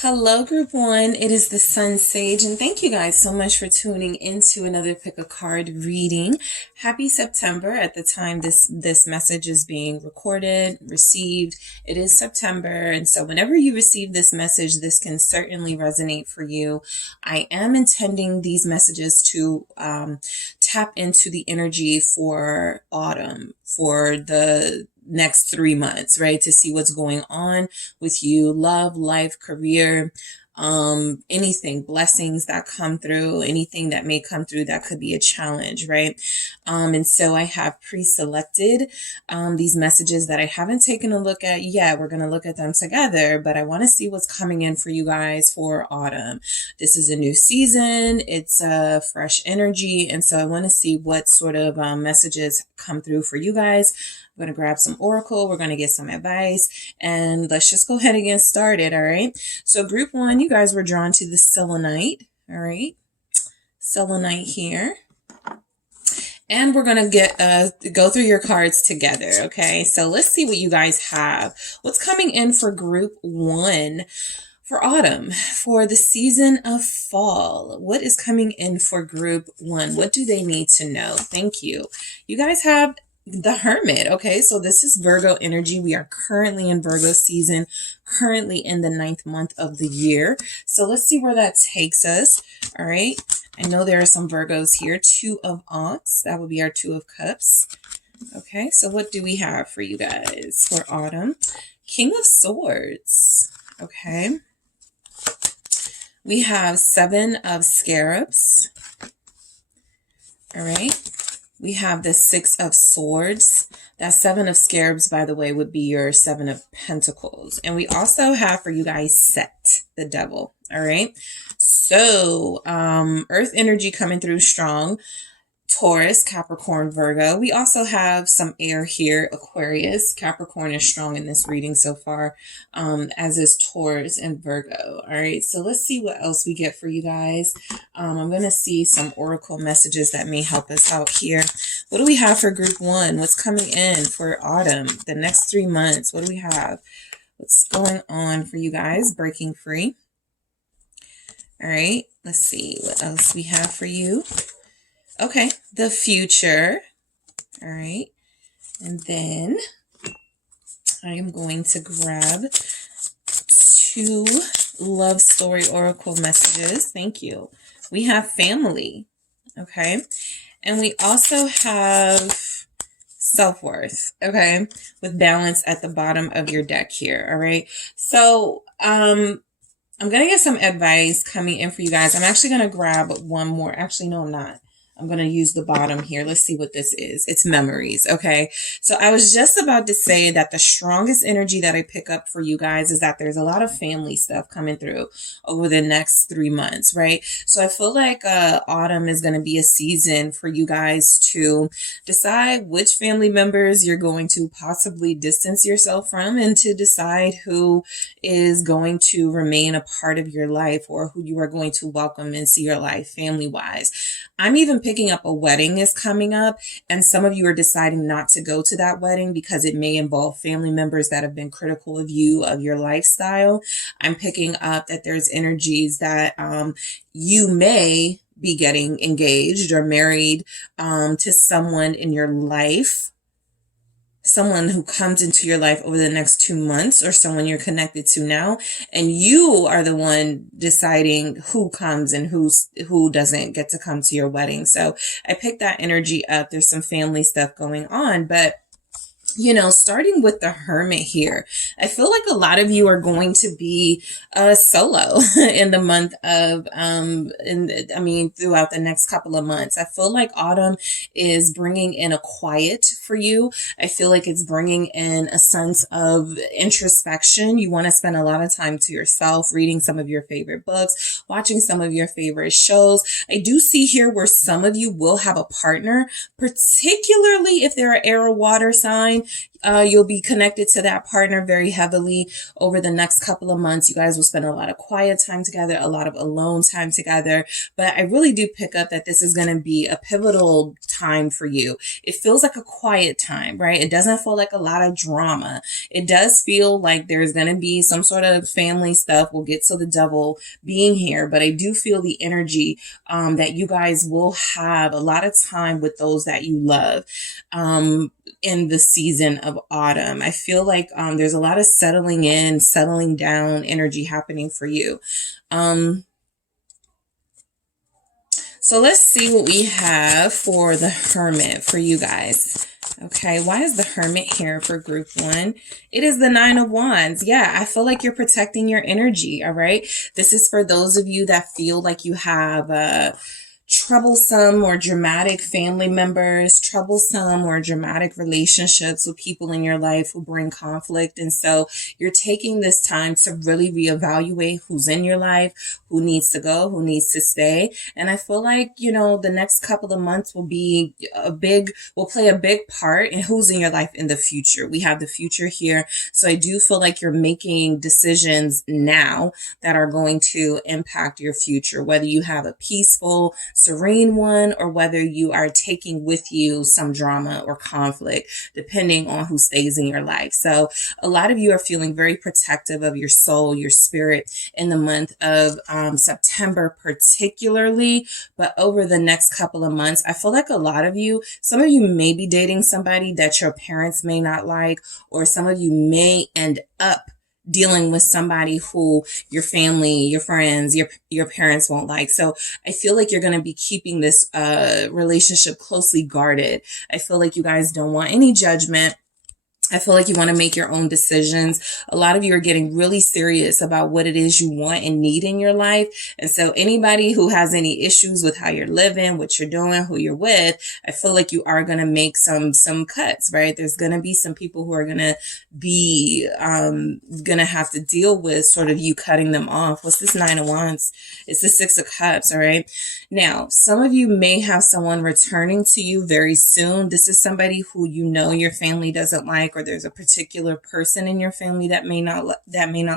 Hello, Group One. It is the Sun Sage, and thank you guys so much for tuning into another pick a card reading. Happy September at the time this message is being recorded, received. It is September, and so whenever you receive this message, this can certainly resonate for you. I am intending these messages to tap into the energy for autumn, for the next 3 months, right? To see what's going on with you, love, life, career, anything, blessings that come through, anything that may come through that could be a challenge, right? And so I have pre-selected these messages that I haven't taken a look at yet. We're going to look at them together, but I want to see what's coming in for you guys for autumn. This is a new season. It's a fresh energy. And so I want to see what sort of messages come through for you guys. I'm going to grab some oracle. We're going to get some advice, and let's just go ahead and get started. All right. So Group One, you guys were drawn to the Selenite. All right. Selenite here. And we're going to go through your cards together. Okay. So let's see what you guys have. What's coming in for Group One for autumn, for the season of fall? What is coming in for Group One? What do they need to know? Thank you. You guys have the Hermit. Okay, so this is Virgo energy. We are currently in Virgo season, currently in the 9th month of the year. So let's see where that takes us. All right, I know there are some Virgos here. 2 of Wands, that would be our 2 of Cups. Okay, so what do we have for you guys for autumn? King of Swords. Okay, we have 7 of Scarabs. All right. We have the 6 of Swords. That 7 of Scarabs, by the way, would be your 7 of Pentacles. And we also have for you guys Set, the Devil. All right. So, Earth energy coming through strong. Taurus, Capricorn, Virgo. We also have some air here. Aquarius. Capricorn is strong in this reading so far, as is Taurus and Virgo. All right, so let's see what else we get for you guys. I'm going to see some oracle messages that may help us out here. What do we have for Group One? What's coming in for autumn? The next 3 months. What do we have? What's going on for you guys? Breaking free. All right, let's see what else we have for you. Okay, the future. All right. And then I am going to grab 2 love story oracle messages. Thank you. We have family. Okay. And we also have self-worth. Okay. With balance at the bottom of your deck here. All right. So, I'm going to get some advice coming in for you guys. I'm actually going to grab one more. Actually, no, I'm not. I'm going to use the bottom here. Let's see what this is. It's memories. Okay. So I was just about to say that the strongest energy that I pick up for you guys is that there's a lot of family stuff coming through over the next 3 months, right? So I feel like autumn is going to be a season for you guys to decide which family members you're going to possibly distance yourself from, and to decide who is going to remain a part of your life, or who you are going to welcome into your life family-wise. I'm even picking up a wedding is coming up, and some of you are deciding not to go to that wedding because it may involve family members that have been critical of you, of your lifestyle. I'm picking up that there's energies that you may be getting engaged or married to someone in your life. Someone who comes into your life over the next 2 months, or someone you're connected to now, and you are the one deciding who comes and who doesn't get to come to your wedding. So I picked that energy up. There's some family stuff going on, but you know, starting with the Hermit here, I feel like a lot of you are going to be solo in the month of, throughout the next couple of months. I feel like autumn is bringing in a quiet for you. I feel like it's bringing in a sense of introspection. You want to spend a lot of time to yourself, reading some of your favorite books, watching some of your favorite shows. I do see here where some of you will have a partner, particularly if they're an air or water sign. You'll be connected to that partner very heavily over the next couple of months. You guys will spend a lot of quiet time together, a lot of alone time together. But I really do pick up that this is going to be a pivotal time for you. It feels like a quiet time, right? It doesn't feel like a lot of drama. It does feel like there's going to be some sort of family stuff. We'll get to the devil being here, but I do feel the energy that you guys will have a lot of time with those that you love. In the season of autumn, I feel like there's a lot of settling in, settling down energy happening for you. So let's see what we have for the Hermit for you guys. Okay, why is the Hermit here for group 1? It is the 9 of Wands. Yeah, I feel like you're protecting your energy, all right? This is for those of you that feel like you have troublesome or dramatic family members, troublesome or dramatic relationships with people in your life who bring conflict. And so you're taking this time to really reevaluate who's in your life, who needs to go, who needs to stay. And I feel like, you know, the next couple of months will play a big part in who's in your life in the future. We have the future here. So I do feel like you're making decisions now that are going to impact your future, whether you have a peaceful, serene one, or whether you are taking with you some drama or conflict, depending on who stays in your life. So a lot of you are feeling very protective of your soul, your spirit in the month of September particularly, but over the next couple of months, I feel like a lot of you, some of you may be dating somebody that your parents may not like, or some of you may end up dealing with somebody who your family, your friends, your parents won't like. So I feel like you're going to be keeping this relationship closely guarded. I feel like you guys don't want any judgment. I feel like you want to make your own decisions. A lot of you are getting really serious about what it is you want and need in your life. And so anybody who has any issues with how you're living, what you're doing, who you're with, I feel like you are going to make some cuts, right? There's going to be some people who are going to be, going to have to deal with sort of you cutting them off. What's this 9 of Wands? It's the 6 of Cups, all right? Now, some of you may have someone returning to you very soon. This is somebody who you know your family doesn't like, or there's a particular person in your family that may not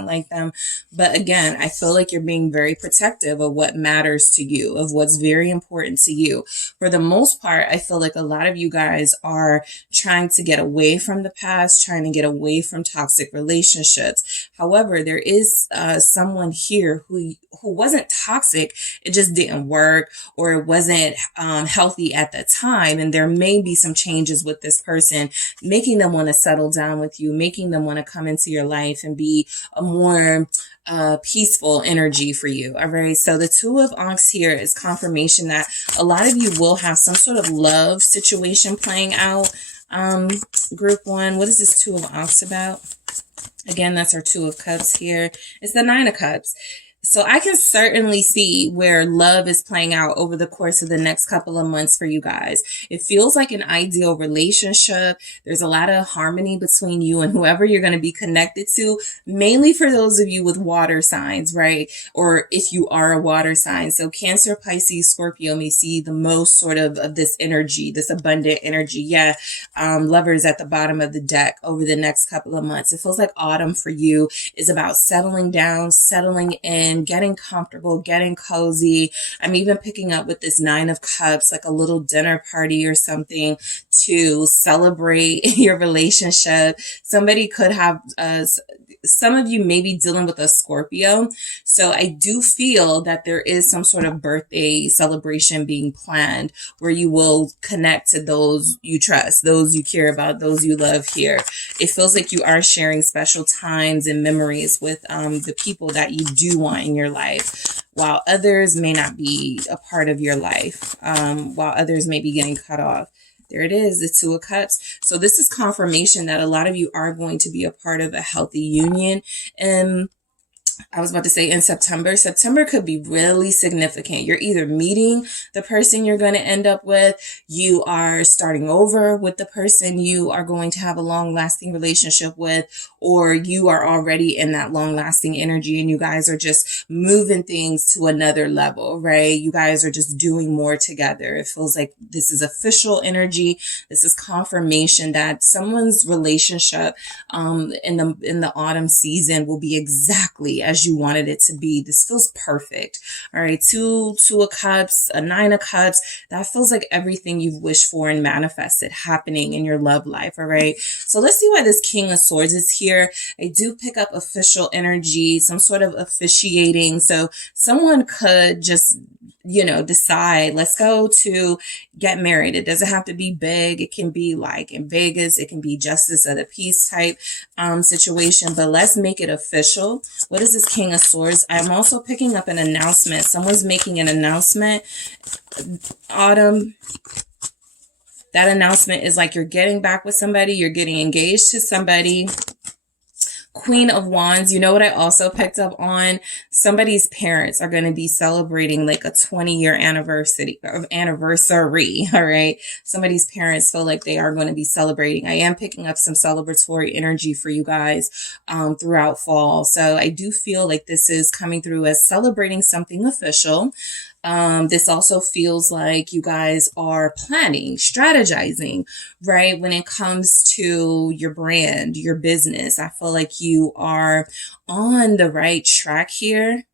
like them. But again, I feel like you're being very protective of what matters to you, of what's very important to you. For the most part, I feel like a lot of you guys are trying to get away from the past, trying to get away from toxic relationships. However, there is someone here who wasn't toxic. It just didn't work, or it wasn't healthy at the time. And there may be some changes with this person, making them want to settle down with you, making them want to come into your life and be a more peaceful energy for you. All right. So the 2 of Ankhs here is confirmation that a lot of you will have some sort of love situation playing out. Group 1, what is this 2 of Ankhs about? Again, that's our 2 of Cups here. It's the 9 of Cups. So I can certainly see where love is playing out over the course of the next couple of months for you guys. It feels like an ideal relationship. There's a lot of harmony between you and whoever you're going to be connected to, mainly for those of you with water signs, right? Or if you are a water sign. So Cancer, Pisces, Scorpio may see the most sort of this energy, this abundant energy. Yeah. Lovers at the bottom of the deck over the next couple of months. It feels like autumn for you is about settling down, settling in, getting comfortable, getting cozy. I'm even picking up with this 9 of Cups, like a little dinner party or something to celebrate your relationship. Somebody could have some of you may be dealing with a Scorpio. So I do feel that there is some sort of birthday celebration being planned where you will connect to those you trust, those you care about, those you love here. It feels like you are sharing special times and memories with the people that you do want in your life, while others may not be a part of your life, while others may be getting cut off. There it is, the 2 of Cups. So this is confirmation that a lot of you are going to be a part of a healthy union. And I was about to say in September. September could be really significant. You're either meeting the person you're going to end up with, you are starting over with the person you are going to have a long-lasting relationship with, or you are already in that long-lasting energy and you guys are just moving things to another level, right? You guys are just doing more together. It feels like this is official energy. This is confirmation that someone's relationship in the autumn season will be exactly as you wanted it to be. This feels perfect. All right. Two of cups, a 9 of cups. That feels like everything you've wished for and manifested happening in your love life. All right. So let's see why this King of Swords is here. I do pick up official energy, some sort of officiating. So someone could just, decide, let's go to get married. It doesn't have to be big. It can be like in Vegas. It can be justice of the peace type situation, but let's make it official. What is this King of Swords? I'm also picking up an announcement. Someone's making an announcement. Autumn. That announcement is like you're getting back with somebody. You're getting engaged to somebody. Queen of Wands. You know what I also picked up on? Somebody's parents are going to be celebrating like a 20-year anniversary. All right. Somebody's parents feel like they are going to be celebrating. I am picking up some celebratory energy for you guys throughout fall. So I do feel like this is coming through as celebrating something official. This also feels like you guys are planning, strategizing, right? When it comes to your brand, your business, I feel like you are on the right track here.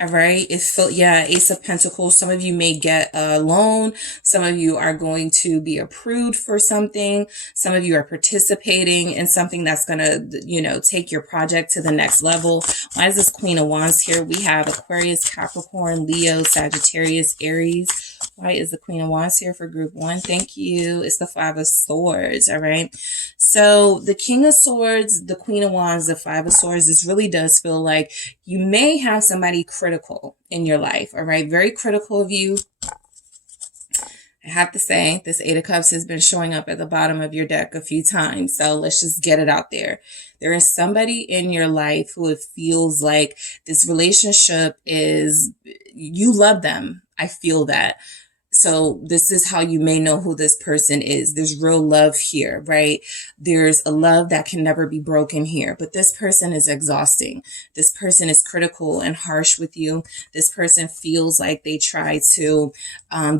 All right. Ace of Pentacles. Some of you may get a loan. Some of you are going to be approved for something. Some of you are participating in something that's going to, take your project to the next level. Why is this Queen of Wands here? We have Aquarius, Capricorn, Leo, Sagittarius, Aries. Why is the Queen of Wands here for group 1? Thank you. It's the 5 of Swords. All right. So the King of Swords, the Queen of Wands, the 5 of Swords, this really does feel like you may have somebody critical in your life. All right. Very critical of you. I have to say this 8 of Cups has been showing up at the bottom of your deck a few times. So let's just get it out there. There is somebody in your life who it feels like this relationship is, you love them. I feel that. So this is how you may know who this person is. There's real love here, right? There's a love that can never be broken here, but this person is exhausting. This person is critical and harsh with you. This person feels like they try to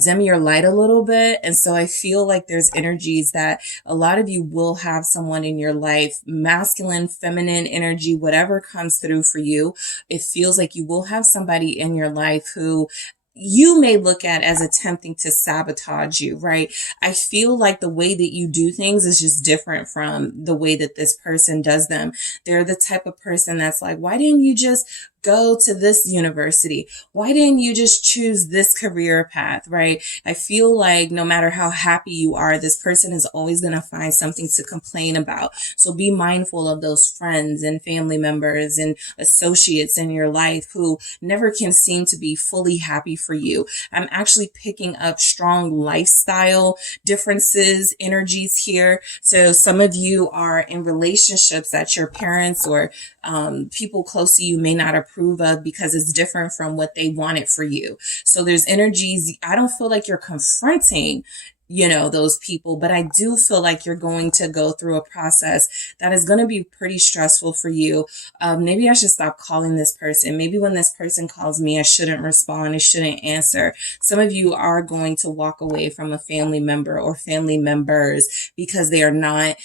dim your light a little bit. And so I feel like there's energies that a lot of you will have someone in your life, masculine, feminine energy, whatever comes through for you. It feels like you will have somebody in your life who you may look at as attempting to sabotage you, right? I feel like the way that you do things is just different from the way that this person does them. They're the type of person that's like, why didn't you just go to this university? Why didn't you just choose this career path, right? I feel like no matter how happy you are, this person is always going to find something to complain about. So be mindful of those friends and family members and associates in your life who never can seem to be fully happy for you. I'm actually picking up strong lifestyle differences, energies here. So some of you are in relationships that your parents or people close to you may not approve of because it's different from what they wanted for you. So there's energies. I don't feel like you're confronting, those people, but I do feel like you're going to go through a process that is going to be pretty stressful for you. Maybe I should stop calling this person. Maybe when this person calls me, I shouldn't respond. I shouldn't answer. Some of you are going to walk away from a family member or family members because they are not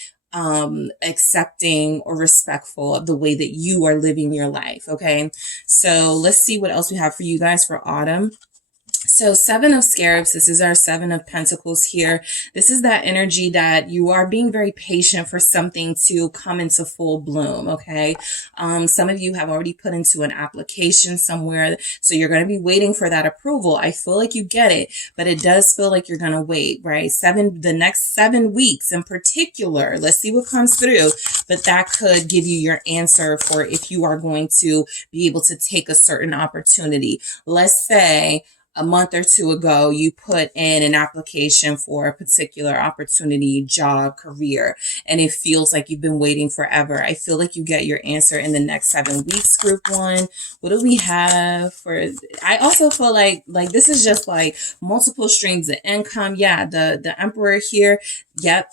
accepting or respectful of the way that you are living your life. Okay. So let's see what else we have for you guys for autumn. So 7 of Scarabs, this is our 7 of Pentacles here. This is that energy that you are being very patient for something to come into full bloom, okay? Some of you have already put into an application somewhere, so you're going to be waiting for that approval. I feel like you get it, but it does feel like you're going to wait, right? The next 7 weeks in particular, let's see what comes through, but that could give you your answer for if you are going to be able to take a certain opportunity. Let's say a month or two ago, you put in an application for a particular opportunity, job, career, and it feels like you've been waiting forever. I feel like you get your answer in the next 7 weeks, group one. What do we have for, I also feel like this is just like multiple streams of income. Yeah, the Emperor here. Yep.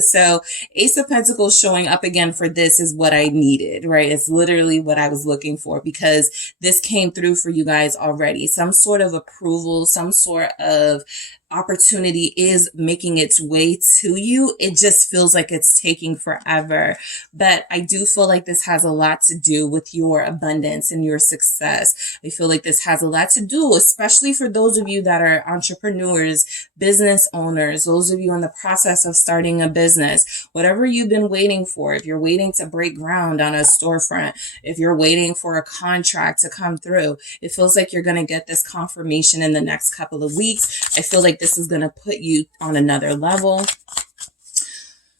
So Ace of Pentacles showing up again for this is what I needed, right? It's literally what I was looking for, because this came through for you guys already. Some sort of approval, some sort of opportunity is making its way to you. It just feels like it's taking forever. But I do feel like this has a lot to do with your abundance and your success. I feel like this has a lot to do, especially for those of you that are entrepreneurs, business owners, those of you in the process of starting a business, whatever you've been waiting for. If you're waiting to break ground on a storefront, if you're waiting for a contract to come through, it feels like you're going to get this confirmation in the next couple of weeks. I feel like this is going to put you on another level.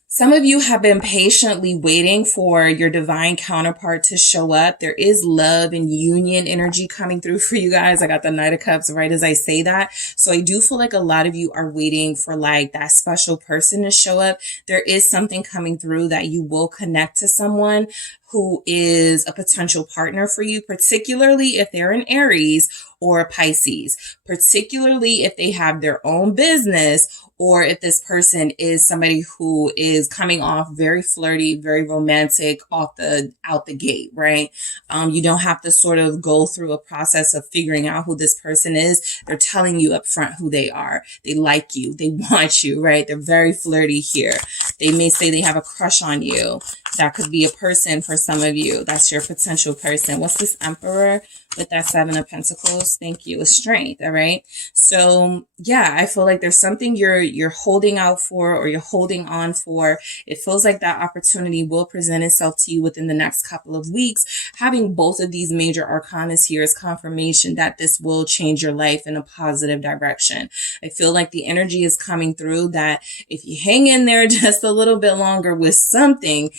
Some of you have been patiently waiting for your divine counterpart to show up. There is love and union energy coming through for you guys. I got the Knight of Cups right as I say that. So I do feel like a lot of you are waiting for like that special person to show up. There is something coming through that you will connect to someone who is a potential partner for you, particularly if they're an Aries or a Pisces, particularly if they have their own business, or if this person is somebody who is coming off very flirty, very romantic out the gate, right? You don't have to sort of go through a process of figuring out who this person is. They're telling you up front who they are. They like you. They want you, right? They're very flirty here. They may say they have a crush on you. That could be a person for some of you. That's your potential person. What's this Emperor with that Seven of Pentacles? Thank you. It's strength. All right. So yeah, I feel like there's something you're holding out for, or you're holding on for. It feels like that opportunity will present itself to you within the next couple of weeks. Having both of these major arcanas here is confirmation that this will change your life in a positive direction. I feel like the energy is coming through that if you hang in there just a little bit longer with something,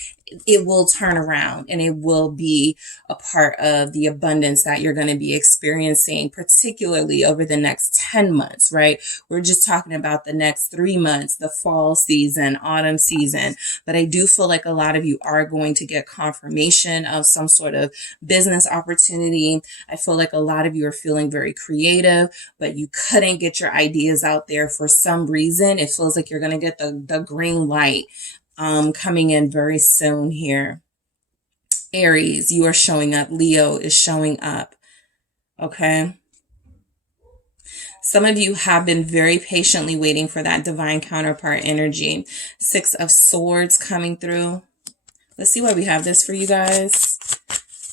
it will turn around and it will be a part of the abundance that you're going to be experiencing, particularly over the next 10 months, right? We're just talking about the next 3 months, the fall season, autumn season. But I do feel like a lot of you are going to get confirmation of some sort of business opportunity. I feel like a lot of you are feeling very creative, but you couldn't get your ideas out there for some reason. It feels like you're going to get the green light coming in very soon here. Aries, you are showing up. Leo is showing up. Okay. Some of you have been very patiently waiting for that divine counterpart energy. 6 of Swords coming through. Let's see why we have this for you guys.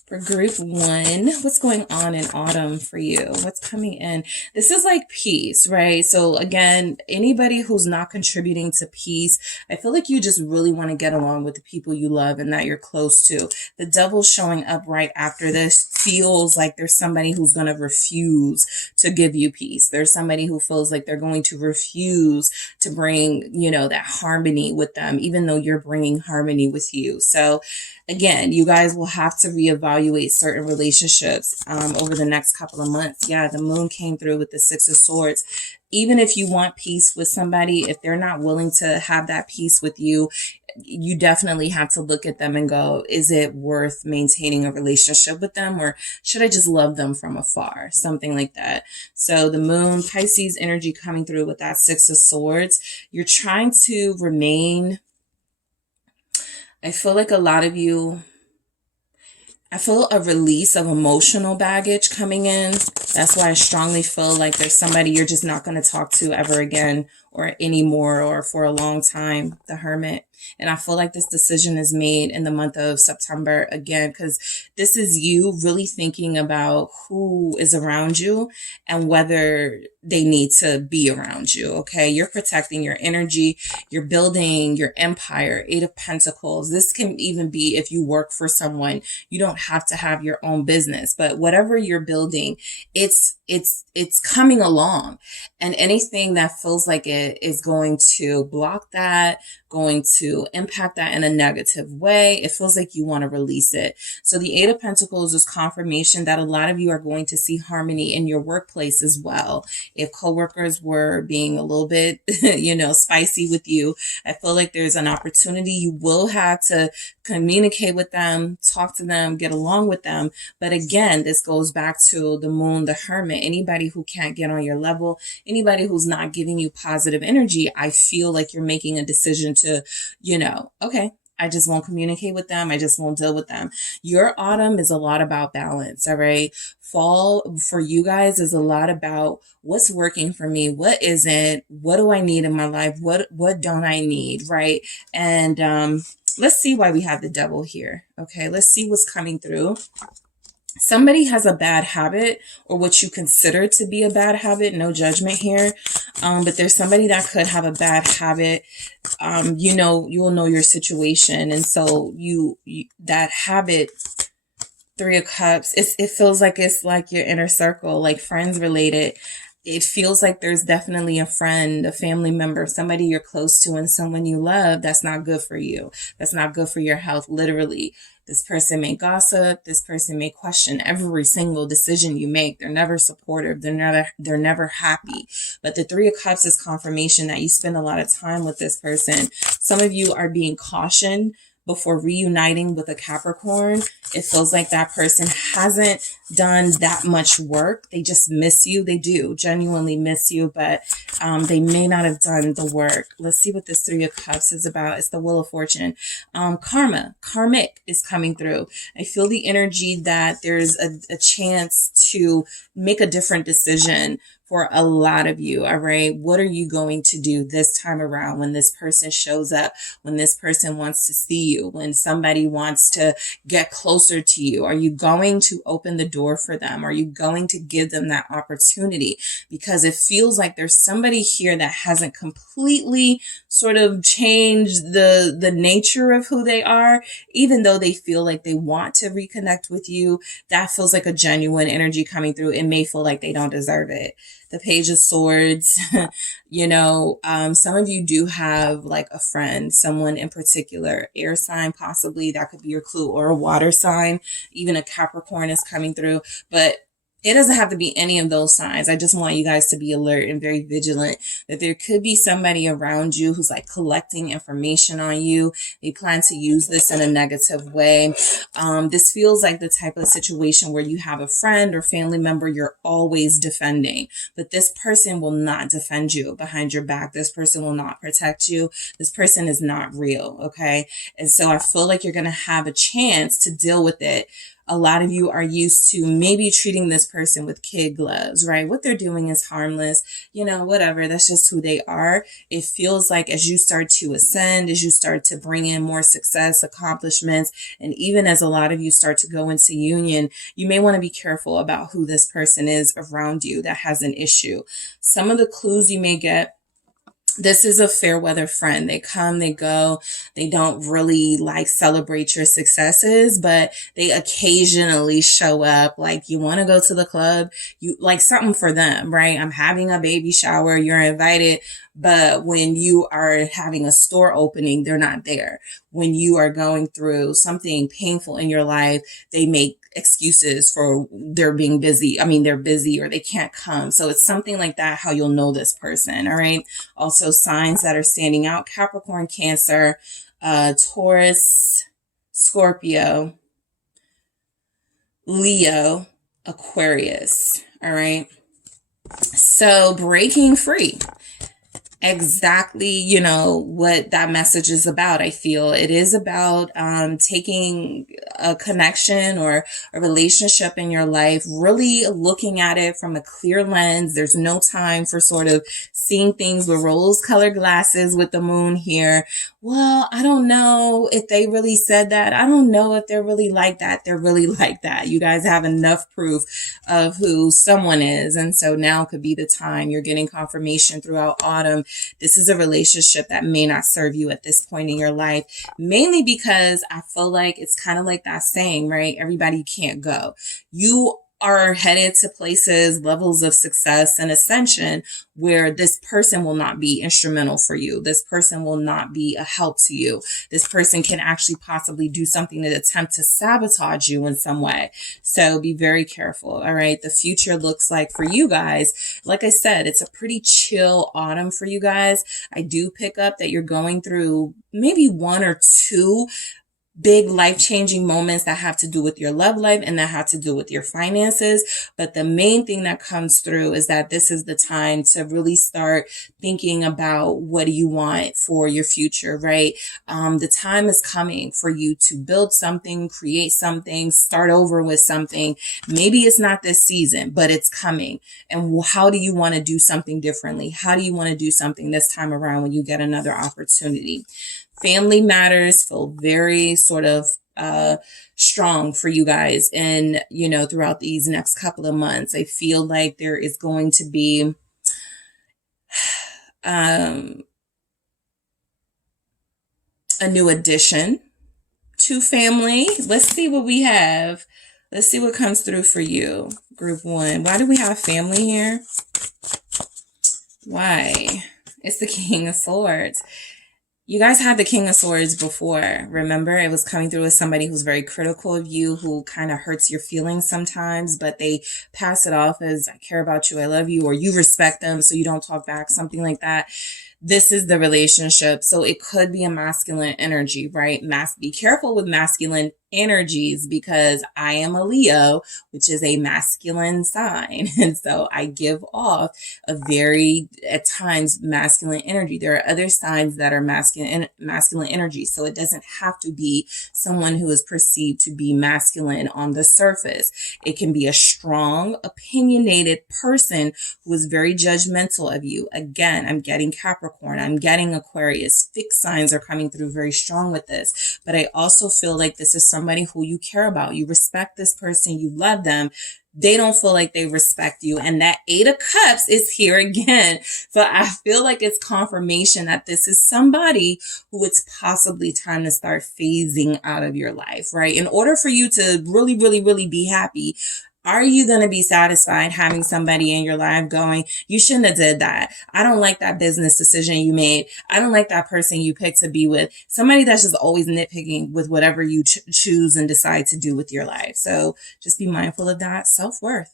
For group 1, what's going on in autumn for you? What's coming in? This is like peace, right? So again, anybody who's not contributing to peace, I feel like you just really want to get along with the people you love and that you're close to. The Devil showing up right after this feels like there's somebody who's going to refuse to give you peace. There's somebody who feels like they're going to refuse to bring, that harmony with them, even though you're bringing harmony with you. So again, you guys will have to reevaluate certain relationships over the next couple of months. Yeah, the Moon came through with the 6 of Swords. Even if you want peace with somebody, if they're not willing to have that peace with you, you definitely have to look at them and go, is it worth maintaining a relationship with them, or should I just love them from afar? Something like that. So the Moon, Pisces energy coming through with that 6 of Swords. You're trying to remain, I feel like a lot of you, I feel a release of emotional baggage coming in. That's why I strongly feel like there's somebody you're just not going to talk to ever again, or anymore, or for a long time. The Hermit. And I feel like this decision is made in the month of September again, because this is you really thinking about who is around you and whether they need to be around you. Okay. You're protecting your energy. You're building your empire. 8 of Pentacles. This can even be if you work for someone. You don't have to have your own business, but whatever you're building, it's coming along, and anything that feels like it is going to block that, going to impact that in a negative way. It feels like you want to release it. So the Eight of Pentacles is confirmation that a lot of you are going to see harmony in your workplace as well. If coworkers were being a little bit, spicy with you, I feel like there's an opportunity. You will have to communicate with them, talk to them, get along with them. But again, this goes back to the Moon, the Hermit. Anybody who can't get on your level, anybody who's not giving you positive energy, I feel like you're making a decision to, okay, I just won't communicate with them. I just won't deal with them. Your autumn is a lot about balance. All right. Fall for you guys is a lot about what's working for me. What isn't? What do I need in my life? What don't I need? Right. And, let's see why we have the Devil here. Okay. Let's see what's coming through. Somebody has a bad habit, or what you consider to be a bad habit. No judgment here. But there's somebody that could have a bad habit. You'll know your situation. And so that habit, Three of Cups, it feels like it's like your inner circle, like friends related. It feels like there's definitely a friend, a family member, somebody you're close to, and someone you love that's not good for you. That's not good for your health, literally. This person may gossip. This person may question every single decision you make. They're never supportive. They're never happy. But the Three of Cups is confirmation that you spend a lot of time with this person. Some of you are being cautioned before reuniting with a Capricorn. It feels like that person hasn't done that much work. They just miss you. They do genuinely miss you, but they may not have done the work. Let's see what this Three of Cups is about. It's the Wheel of Fortune. Karmic is coming through. I feel the energy that there's a chance to make a different decision for a lot of you. All right. What are you going to do this time around when this person shows up, when this person wants to see you, when somebody wants to get closer to you? Are you going to open the door for them? Are you going to give them that opportunity? Because it feels like there's somebody here that hasn't completely sort of changed the nature of who they are, even though they feel like they want to reconnect with you. That feels like a genuine energy coming through. It may feel like they don't deserve it. The Page of Swords, some of you do have like a friend, someone in particular, air sign, possibly that could be your clue, or a water sign. Even a Capricorn is coming through, but it doesn't have to be any of those signs. I just want you guys to be alert and very vigilant that there could be somebody around you who's like collecting information on you. They plan to use this in a negative way. This feels like the type of situation where you have a friend or family member you're always defending, but this person will not defend you behind your back. This person will not protect you. This person is not real. Okay. And so I feel like you're going to have a chance to deal with it. A lot of you are used to maybe treating this person with kid gloves, right? What they're doing is harmless, whatever. That's just who they are. It feels like as you start to ascend, as you start to bring in more success, accomplishments, and even as a lot of you start to go into union, you may want to be careful about who this person is around you that has an issue. Some of the clues you may get: this is a fair weather friend. They come, they go. They don't really like celebrate your successes, but they occasionally show up. Like, you want to go to the club, you like something for them, right? I'm having a baby shower. You're invited. But when you are having a store opening, they're not there. When you are going through something painful in your life, they make excuses for they're being busy. I mean, they're busy or they can't come. So it's something like that, how you'll know this person. All right. Also, signs that are standing out: Capricorn, Cancer, Taurus, Scorpio, Leo, Aquarius. All right. So breaking free. Exactly, what that message is about. I feel it is about taking a connection or a relationship in your life, really looking at it from a clear lens. There's no time for sort of seeing things with rose-colored glasses with the Moon here. Well, I don't know if they really said that. I don't know if they're really like that. They're really like that. You guys have enough proof of who someone is. And so now could be the time. You're getting confirmation throughout autumn. This is a relationship that may not serve you at this point in your life, mainly because I feel like it's kind of like that saying, right? Everybody can't go. You are headed to places, levels of success and ascension where this person will not be instrumental for you. This person will not be a help to you. This person can actually possibly do something to attempt to sabotage you in some way. So be very careful. All right. The future looks like for you guys, like I said, it's a pretty chill autumn for you guys. I do pick up that you're going through maybe one or two big life-changing moments that have to do with your love life and that have to do with your finances. But the main thing that comes through is that this is the time to really start thinking about what do you want for your future, right? The time is coming for you to build something, create something, start over with something. Maybe it's not this season, but it's coming. And how do you want to do something differently? How do you want to do something this time around when you get another opportunity? Family matters feel very sort of strong for you guys. And, you know, throughout these next couple of months, I feel like there is going to be a new addition to family. Let's see what we have. Let's see what comes through for you. Group 1. Why do we have family here? Why? It's the King of Swords. You guys had the King of Swords before. Remember, it was coming through as somebody who's very critical of you, who kind of hurts your feelings sometimes, but they pass it off as I care about you, I love you, or you respect them, so you don't talk back, something like that. This is the relationship. So it could be a masculine energy, right? Be careful with masculine energies because I am a Leo, which is a masculine sign. And so I give off a very, at times, masculine energy. There are other signs that are masculine energy. So it doesn't have to be someone who is perceived to be masculine on the surface. It can be a strong, opinionated person who is very judgmental of you. Again, I'm getting Capricorn. I'm getting Aquarius. Fixed signs are coming through very strong with this. But I also feel like this is somebody who you care about. You respect this person. You love them. They don't feel like they respect you. And that 8 of Cups is here again. So I feel like it's confirmation that this is somebody who it's possibly time to start phasing out of your life, right? In order for you to really, really, really be happy, are you going to be satisfied having somebody in your life going, you shouldn't have did that. I don't like that business decision you made. I don't like that person you picked to be with. Somebody that's just always nitpicking with whatever you choose and decide to do with your life. So just be mindful of that. Self-worth.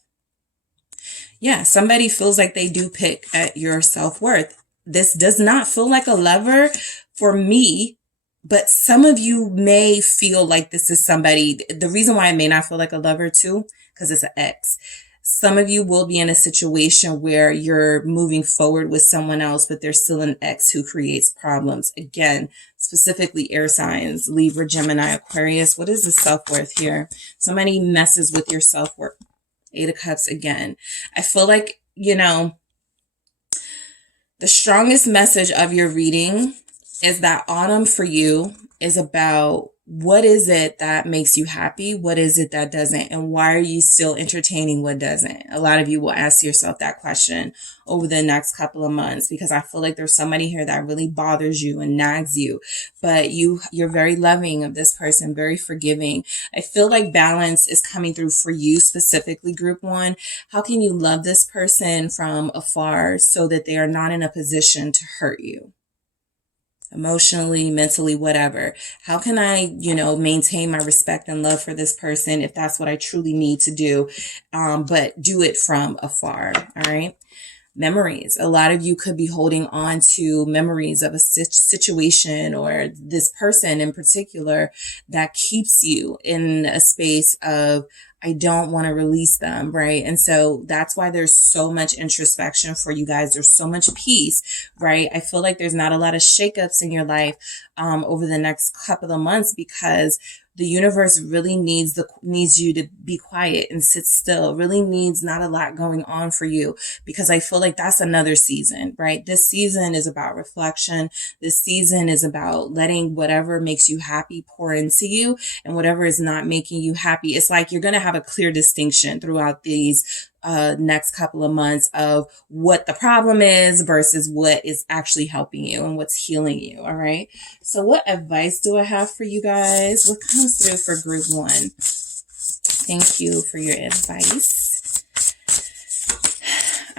Yeah, somebody feels like they do pick at your self-worth. This does not feel like a lover for me. But some of you may feel like this is somebody, the reason why I may not feel like a lover too, because it's an ex. Some of you will be in a situation where you're moving forward with someone else, but there's still an ex who creates problems. Again, specifically air signs, Libra, Gemini, Aquarius. What is the self-worth here? Somebody messes with your self-worth. 8 of Cups again. I feel like, you know, the strongest message of your reading is that autumn for you is about what is it that makes you happy? What is it that doesn't? And why are you still entertaining what doesn't? A lot of you will ask yourself that question over the next couple of months, because I feel like there's somebody here that really bothers you and nags you, but you're very loving of this person, very forgiving. I feel like balance is coming through for you specifically, Group 1. How can you love this person from afar so that they are not in a position to hurt you? Emotionally, mentally, whatever. How can I, maintain my respect and love for this person if that's what I truly need to do, but do it from afar, all right? Memories. A lot of you could be holding on to memories of a situation or this person in particular that keeps you in a space of, I don't want to release them, right? And so that's why there's so much introspection for you guys. There's so much peace, right? I feel like there's not a lot of shakeups in your life over the next couple of months because the universe really needs you to be quiet and sit still, really needs not a lot going on for you, because I feel like that's another season, right? This season is about reflection. This season is about letting whatever makes you happy pour into you, and whatever is not making you happy. It's like you're going to have a clear distinction throughout these next couple of months of what the problem is versus what is actually helping you and what's healing you. All right. So what advice do I have for you guys? What comes through for Group 1? Thank you for your advice.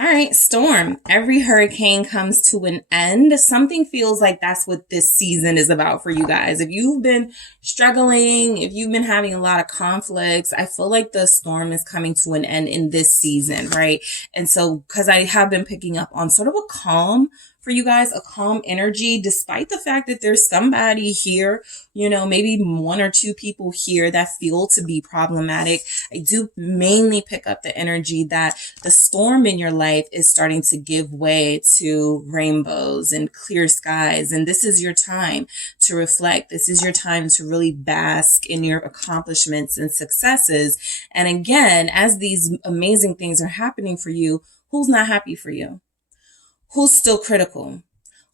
All right, storm. Every hurricane comes to an end. Something feels like that's what this season is about for you guys. If you've been struggling, if you've been having a lot of conflicts, I feel like the storm is coming to an end in this season, right? And so, because I have been picking up on sort of a calm for you guys, a calm energy, despite the fact that there's somebody here, you know, maybe one or two people here that feel to be problematic. I do mainly pick up the energy that the storm in your life is starting to give way to rainbows and clear skies. And this is your time to reflect. This is your time to really bask in your accomplishments and successes. And again, as these amazing things are happening for you, who's not happy for you? Who's still critical?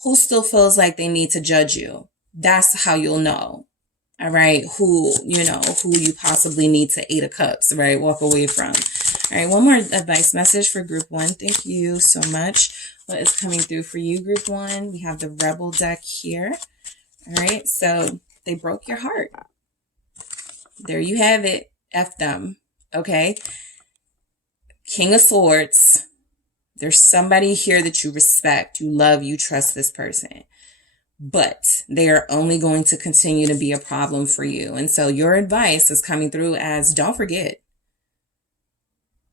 Who still feels like they need to judge you? That's how you'll know. All right. Who you possibly need to 8 of Cups, right? Walk away from. All right. One more advice message for group 1. Thank you so much. What is coming through for you, group 1? We have the Rebel deck here. All right. So they broke your heart. There you have it. F them. Okay. King of Swords. There's somebody here that you respect, you love, you trust this person, but they are only going to continue to be a problem for you. And so your advice is coming through as don't forget.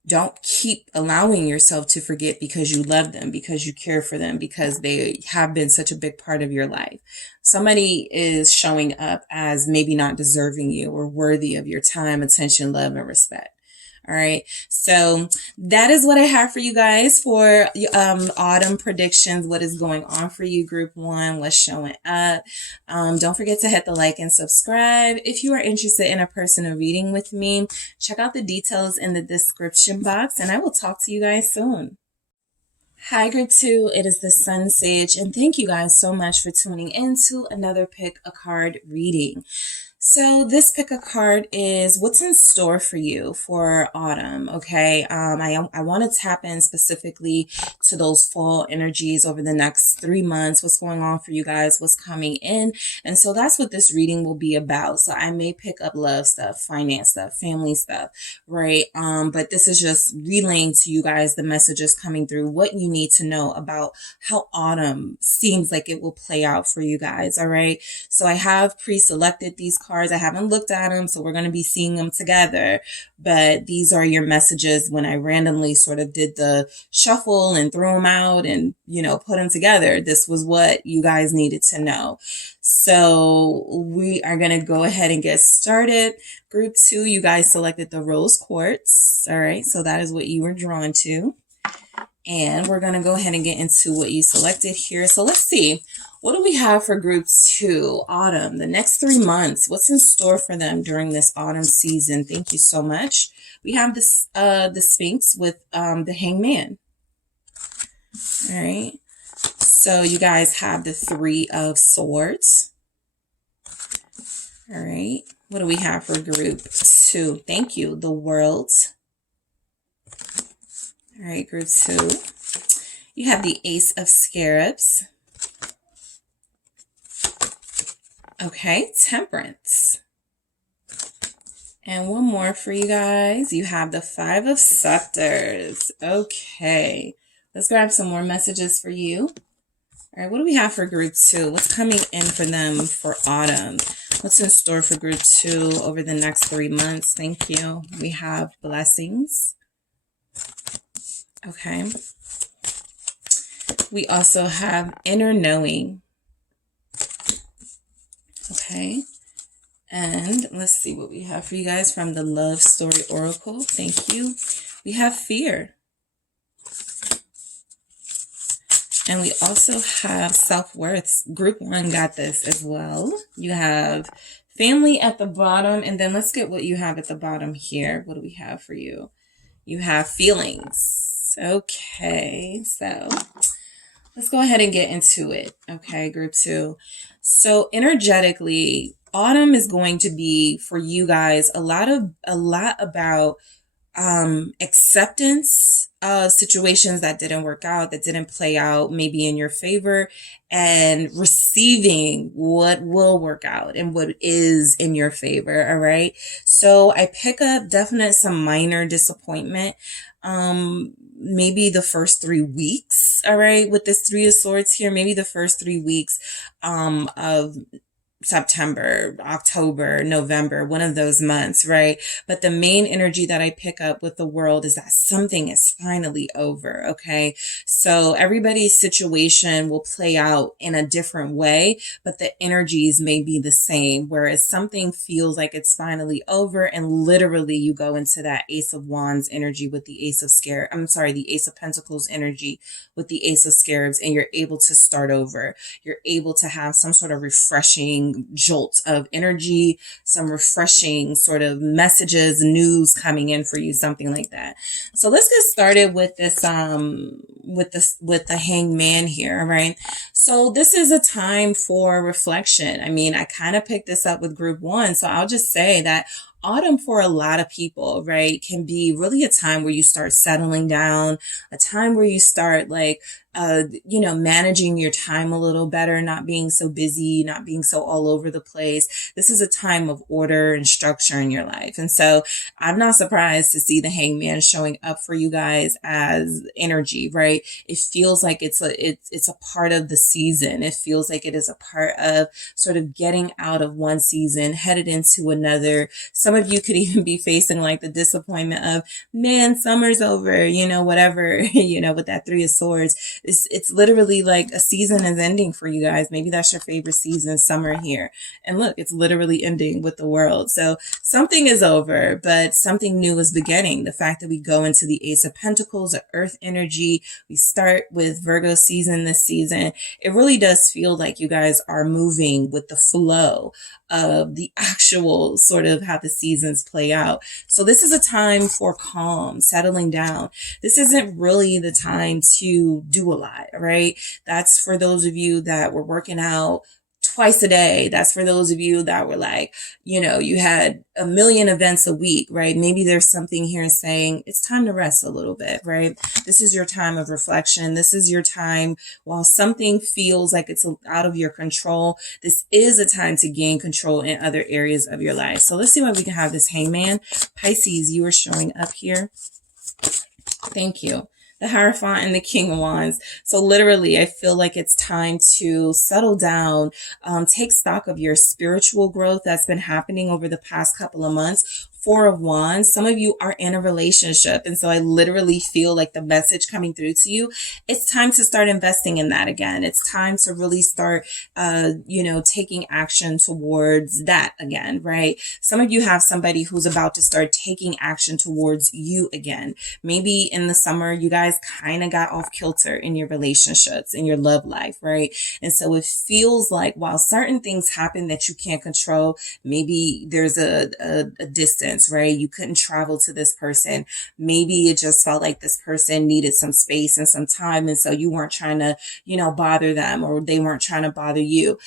Don't keep allowing yourself to forget because you love them, because you care for them, because they have been such a big part of your life. Somebody is showing up as maybe not deserving you or worthy of your time, attention, love, and respect. All right. So that is what I have for you guys for autumn predictions. What is going on for you, group 1? What's showing up? Don't forget to hit the like and subscribe. If you are interested in a personal reading with me, check out the details in the description box, and I will talk to you guys soon. Hi, group 2. It is the SunSage, and thank you guys so much for tuning in to another pick a card reading. So this pick a card is what's in store for you for autumn. Okay. I want to tap in specifically to those fall energies over the next 3 months. What's going on for you guys? What's coming in? And so that's what this reading will be about. So I may pick up love stuff, finance stuff, family stuff, right? But this is just relaying to you guys the messages coming through, what you need to know about how autumn seems like it will play out for you guys. All right. So I have pre-selected these cards. I haven't looked at them, so we're going to be seeing them together. But these are your messages when I randomly sort of did the shuffle and threw them out and, put them together. This was what you guys needed to know. So we are going to go ahead and get started. Group 2, you guys selected the rose quartz. All right, so that is what you were drawn to. And we're going to go ahead and get into what you selected here. So let's see. What do we have for group 2, autumn, the next 3 months? What's in store for them during this autumn season? Thank you so much. We have this, the Sphinx with the Hangman. All right. So you guys have the 3 of Swords. All right. What do we have for group 2? Thank you. The World. All right, group 2. You have the Ace of Scarabs. Okay, Temperance. And one more for you guys. You have the 5 of Scepters. Okay, let's grab some more messages for you. All right, what do we have for group 2? What's coming in for them for autumn? What's in store for group 2 over the next 3 months? Thank you. We have Blessings. Okay. We also have Inner Knowing. Okay. And let's see what we have for you guys from the Love Story Oracle. Thank you. We have Fear. And we also have Self-Worth. Group 1 got this as well. You have Family at the bottom. And then let's get what you have at the bottom here. What do we have for you? You have Feelings. Okay, so let's go ahead and get into it. Okay, group 2. So energetically, autumn is going to be for you guys a lot about acceptance of situations that didn't work out, that didn't play out maybe in your favor, and receiving what will work out and what is in your favor. All right. So I pick up definite some minor disappointment. maybe the first 3 weeks, all right, with this Three of Swords here, maybe the first 3 weeks of September, October, November, one of those months, right? But the main energy that I pick up with the world is that something is finally over, okay? So everybody's situation will play out in a different way, but the energies may be the same, whereas something feels like it's finally over, and literally you go into that Ace of Wands energy with the the Ace of Pentacles energy with the Ace of Scarabs, and you're able to start over. You're able to have some sort of refreshing jolt of energy, some refreshing sort of messages, news coming in for you, something like that. So let's get started with this, with the Hangman here, right? So this is a time for reflection. I mean, I kind of picked this up with group 1, so I'll just say that autumn for a lot of people, right, can be really a time where you start settling down, a time where you start managing your time a little better, not being so busy, not being so all over the place. This is a time of order and structure in your life. And so I'm not surprised to see the Hangman showing up for you guys as energy, right? It feels like it's a part of the season. It feels like it is a part of sort of getting out of one season, headed into another. Some of you could even be facing like the disappointment of, man, summer's over, whatever, with that Three of Swords. It's literally like a season is ending for you guys. Maybe that's your favorite season, summer here. And look, it's literally ending with the world. So something is over, but something new is beginning. The fact that we go into the Ace of Pentacles, the earth energy, we start with Virgo season this season. It really does feel like you guys are moving with the flow of the actual sort of how the seasons play out. So this is a time for calm, settling down. This isn't really the time to do a lot, right? That's for those of you that were working out twice a day. That's for those of you that were like, you had a million events a week, right? Maybe there's something here saying it's time to rest a little bit, right? This is your time of reflection. This is your time while something feels like it's out of your control. This is a time to gain control in other areas of your life. So let's see why we can have this Hangman. Pisces, you are showing up here. Thank you. The Hierophant and the King of Wands. So literally, I feel like it's time to settle down, take stock of your spiritual growth that's been happening over the past couple of months. Four of Wands. Some of you are in a relationship. And so I literally feel like the message coming through to you, it's time to start investing in that again. It's time to really start, taking action towards that again, right? Some of you have somebody who's about to start taking action towards you again. Maybe in the summer, you guys kind of got off kilter in your relationships, in your love life, right? And so it feels like while certain things happen that you can't control, maybe there's a distance, right? You couldn't travel to this person. Maybe it just felt like this person needed some space and some time. And so you weren't trying to, bother them, or they weren't trying to bother you.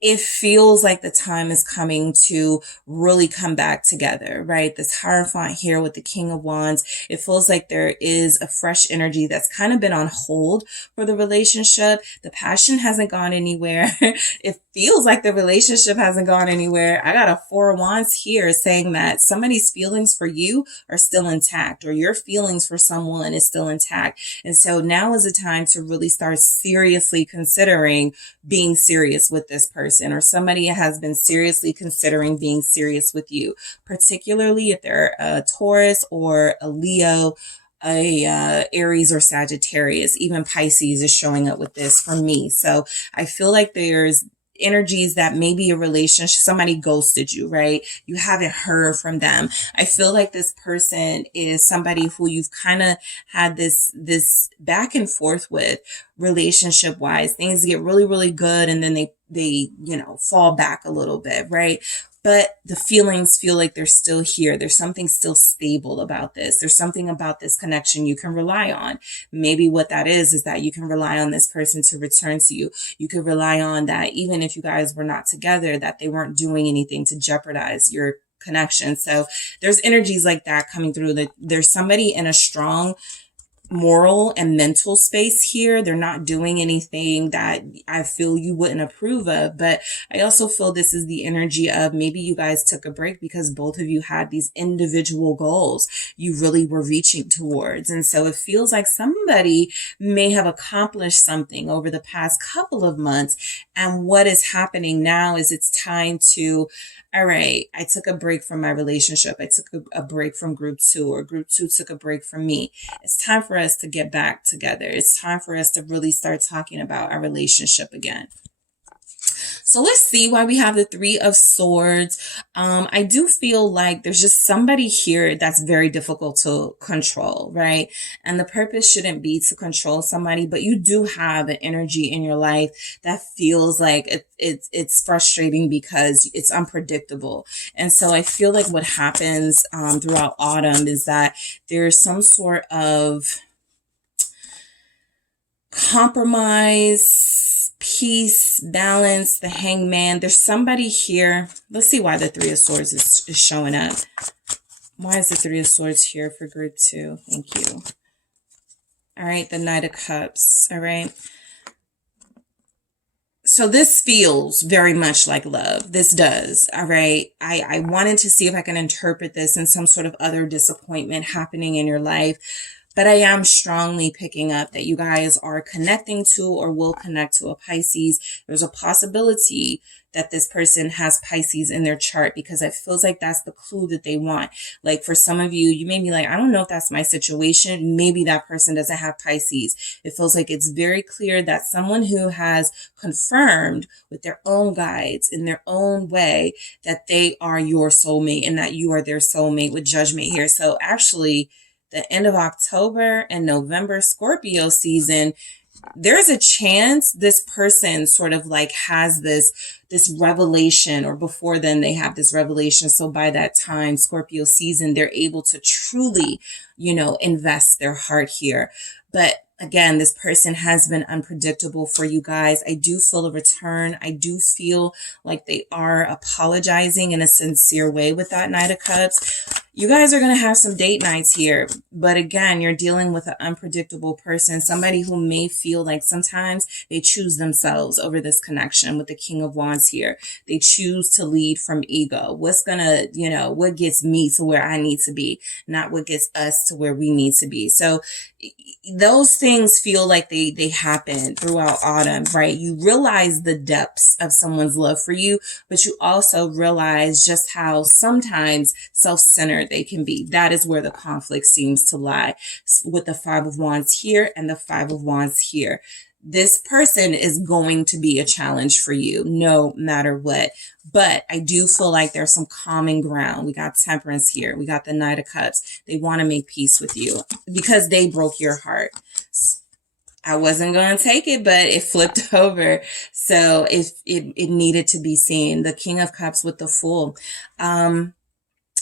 It feels like the time is coming to really come back together, right? This Hierophant here with the King of Wands, it feels like there is a fresh energy that's kind of been on hold for the relationship. The passion hasn't gone anywhere. It feels like the relationship hasn't gone anywhere. I got a Four of Wands here saying that somebody's feelings for you are still intact, or your feelings for someone is still intact. And so now is the time to really start seriously considering being serious with this person, or somebody has been seriously considering being serious with you, particularly if they're a Taurus or a Leo, Aries or Sagittarius. Even Pisces is showing up with this for me. So I feel like there's energies that maybe a relationship, somebody ghosted you, right? You haven't heard from them. I feel like this person is somebody who you've kind of had this back and forth with relationship wise. Things get really, really good, and then they fall back a little bit, right? But the feelings feel like they're still here. There's something still stable about this. There's something about this connection you can rely on. Maybe what that is that you can rely on this person to return to you. You could rely on that even if you guys were not together, that they weren't doing anything to jeopardize your connection. So there's energies like that coming through. That there's somebody in a strong moral and mental space here. They're not doing anything that I feel you wouldn't approve of, but I also feel this is the energy of maybe you guys took a break because both of you had these individual goals you really were reaching towards. And so it feels like somebody may have accomplished something over the past couple of months. And what is happening now is it's time to, all right, I took a break from my relationship. I took a break from group 2, or group 2 took a break from me. It's time for us to get back together. It's time for us to really start talking about our relationship again. So let's see why we have the 3 of Swords. I do feel like there's just somebody here that's very difficult to control, right? And the purpose shouldn't be to control somebody, but you do have an energy in your life that feels like it's frustrating because it's unpredictable. And so I feel like what happens throughout autumn is that there's some sort of compromise, peace, balance, the Hangman. There's somebody here. Let's see why the 3 of Swords is showing up. Why is the 3 of Swords here for group 2? Thank you. All right, the Knight of Cups. All right. So this feels very much like love. This does. All right. I wanted to see if I can interpret this in some sort of other disappointment happening in your life. But I am strongly picking up that you guys are connecting to or will connect to a Pisces. There's a possibility that this person has Pisces in their chart because it feels like that's the clue that they want. Like for some of you, you may be like, I don't know if that's my situation. Maybe that person doesn't have Pisces. It feels like it's very clear that someone who has confirmed with their own guides in their own way that they are your soulmate and that you are their soulmate with Judgment here. So actually, the end of October and November Scorpio season, there's a chance this person sort of like has this revelation, or before then they have this revelation. So by that time, Scorpio season, they're able to truly, invest their heart here. But again, this person has been unpredictable for you guys. I do feel a return. I do feel like they are apologizing in a sincere way with that Knight of Cups. You guys are going to have some date nights here. But again, you're dealing with an unpredictable person, somebody who may feel like sometimes they choose themselves over this connection with the King of Wands here. They choose to lead from ego. What's going to, what gets me to where I need to be, not what gets us to where we need to be. So those things feel like they happen throughout autumn, right? You realize the depths of someone's love for you, but you also realize just how sometimes self-centered they can be. That is where the conflict seems to lie with the 5 of Wands here and the 5 of Wands here. This person is going to be a challenge for you no matter what. But I do feel like there's some common ground. We got Temperance here. We got the Knight of Cups. They want to make peace with you because they broke your heart. I wasn't going to take it, but it flipped over. So it needed to be seen. The King of Cups with the Fool.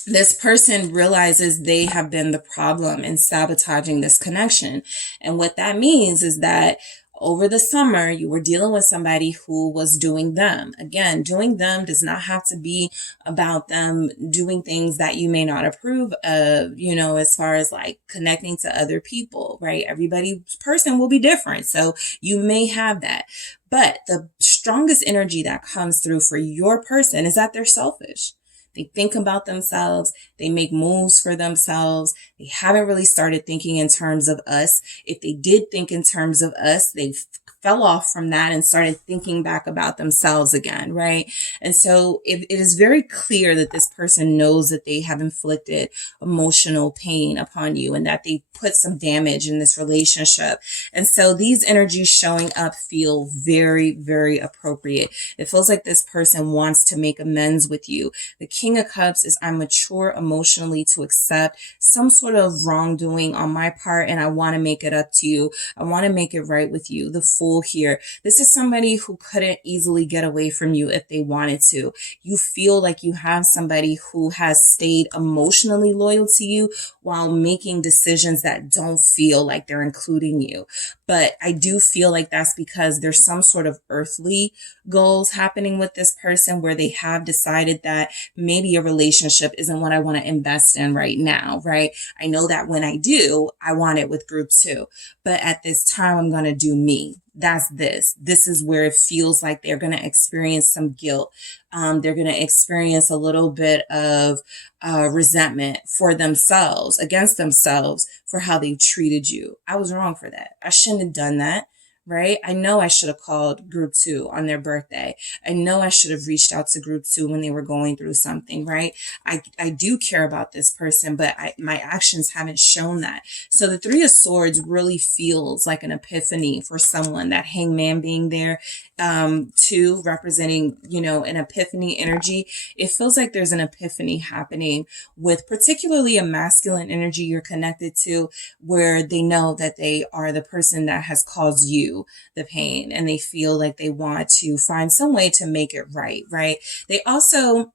This person realizes they have been the problem in sabotaging this connection. And what that means is that over the summer, you were dealing with somebody who was doing them. Again, doing them does not have to be about them doing things that you may not approve of, as far as like connecting to other people, right? Everybody's person will be different. So you may have that. But the strongest energy that comes through for your person is that they're selfish. They think about themselves. They make moves for themselves. They haven't really started thinking in terms of us. If they did think in terms of us, they fell off from that and started thinking back about themselves again, right? And so it is very clear that this person knows that they have inflicted emotional pain upon you and that they put some damage in this relationship. And so these energies showing up feel very, very appropriate. It feels like this person wants to make amends with you. The King of Cups is I'm mature emotionally to accept some sort of wrongdoing on my part, and I want to make it up to you. I want to make it right with you. The Fool Fool here. This is somebody who couldn't easily get away from you if they wanted to. You feel like you have somebody who has stayed emotionally loyal to you while making decisions that don't feel like they're including you. But I do feel like that's because there's some sort of earthly goals happening with this person where they have decided that maybe a relationship isn't what I want to invest in right now, right? I know that when I do, I want it with group 2. But at this time, I'm going to do me. That's this. This is where it feels like they're going to experience some guilt. They're going to experience a little bit of resentment for themselves, against themselves for how they treated you. I was wrong for that. I shouldn't have done that. Right? I know I should have called group 2 on their birthday. I know I should have reached out to group 2 when they were going through something, right? I do care about this person, but my actions haven't shown that. So the 3 of Swords really feels like an epiphany for someone. That Hangman being there, 2 representing, an epiphany energy. It feels like there's an epiphany happening with particularly a masculine energy you're connected to, where they know that they are the person that has caused you the pain, and they feel like they want to find some way to make it right. They also,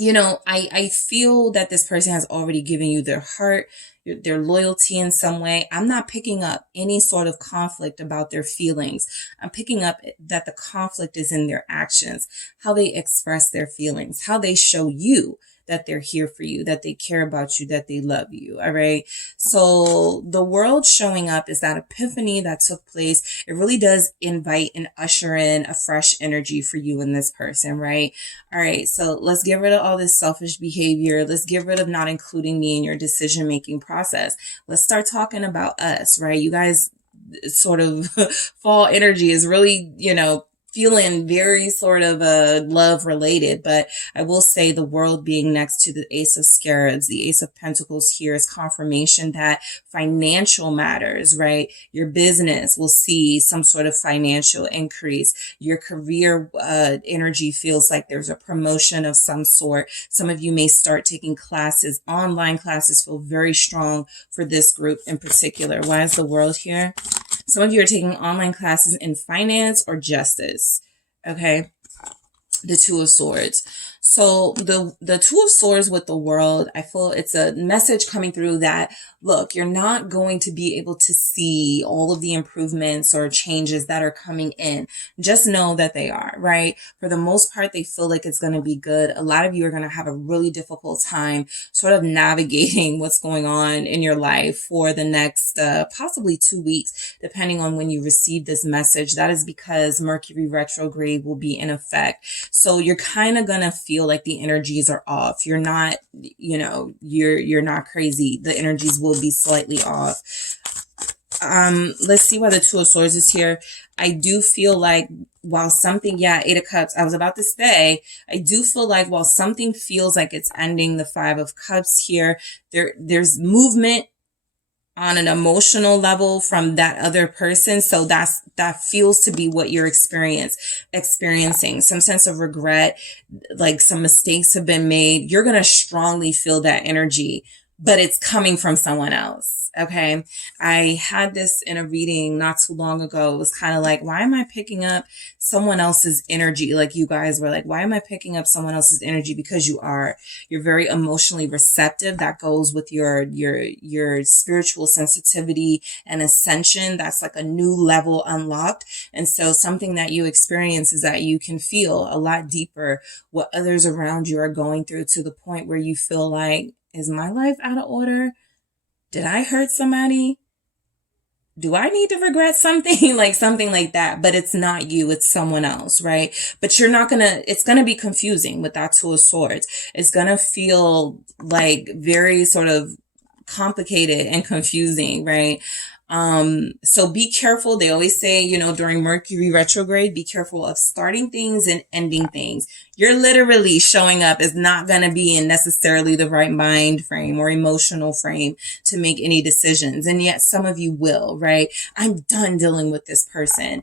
I feel that this person has already given you their heart, their loyalty in some way. I'm not picking up any sort of conflict about their feelings. I'm picking up that the conflict is in their actions, how they express their feelings, how they show you that they're here for you, that they care about you, that they love you. All right. So the world showing up is that epiphany that took place. It really does invite and usher in a fresh energy for you and this person. Right. All right. So let's get rid of all this selfish behavior. Let's get rid of not including me in your decision-making process. Let's start talking about us. Right. You guys sort of fall energy is really, feeling very sort of love related, but I will say the world being next to the Ace of Scarabs, the Ace of Pentacles here is confirmation that financial matters, right? Your business will see some sort of financial increase. Your career energy feels like there's a promotion of some sort. Some of you may start taking classes. Online classes feel very strong for this group in particular. Why is the world here? Some of you are taking online classes in finance or justice. Okay. The 2 of Swords. So the 2 of Swords with the world, I feel it's a message coming through that, look, you're not going to be able to see all of the improvements or changes that are coming in. Just know that they are, right? For the most part, they feel like it's going to be good. A lot of you are going to have a really difficult time sort of navigating what's going on in your life for the next possibly 2 weeks, depending on when you receive this message. That is because Mercury retrograde will be in effect. So you're kind of going to feel like the energies are off. You're not, you're not crazy. The energies will be slightly off. Let's see why the 2 of Swords is here. I do feel like while something, 8 of Cups, I was about to say, I do feel like while something feels like it's ending, the 5 of Cups here, there's movement on an emotional level from that other person. So that feels to be what you're experiencing. Some sense of regret, like some mistakes have been made. You're going to strongly feel that energy, but it's coming from someone else. Okay. I had this in a reading not too long ago. It was kind of like, why am I picking up someone else's energy? Like you guys were like, why am I picking up someone else's energy? Because you're very emotionally receptive. That goes with your spiritual sensitivity and ascension. That's like a new level unlocked. And so something that you experience is that you can feel a lot deeper what others around you are going through, to the point where you feel like, is my life out of order? Did I hurt somebody? Do I need to regret something? Like something like that, but it's not you, it's someone else, right? But it's going to be confusing with that 2 of Swords. It's going to feel like very sort of complicated and confusing, right? So be careful. They always say, during Mercury retrograde, be careful of starting things and ending things. You're literally showing up is not going to be in necessarily the right mind frame or emotional frame to make any decisions. And yet some of you will, right? I'm done dealing with this person.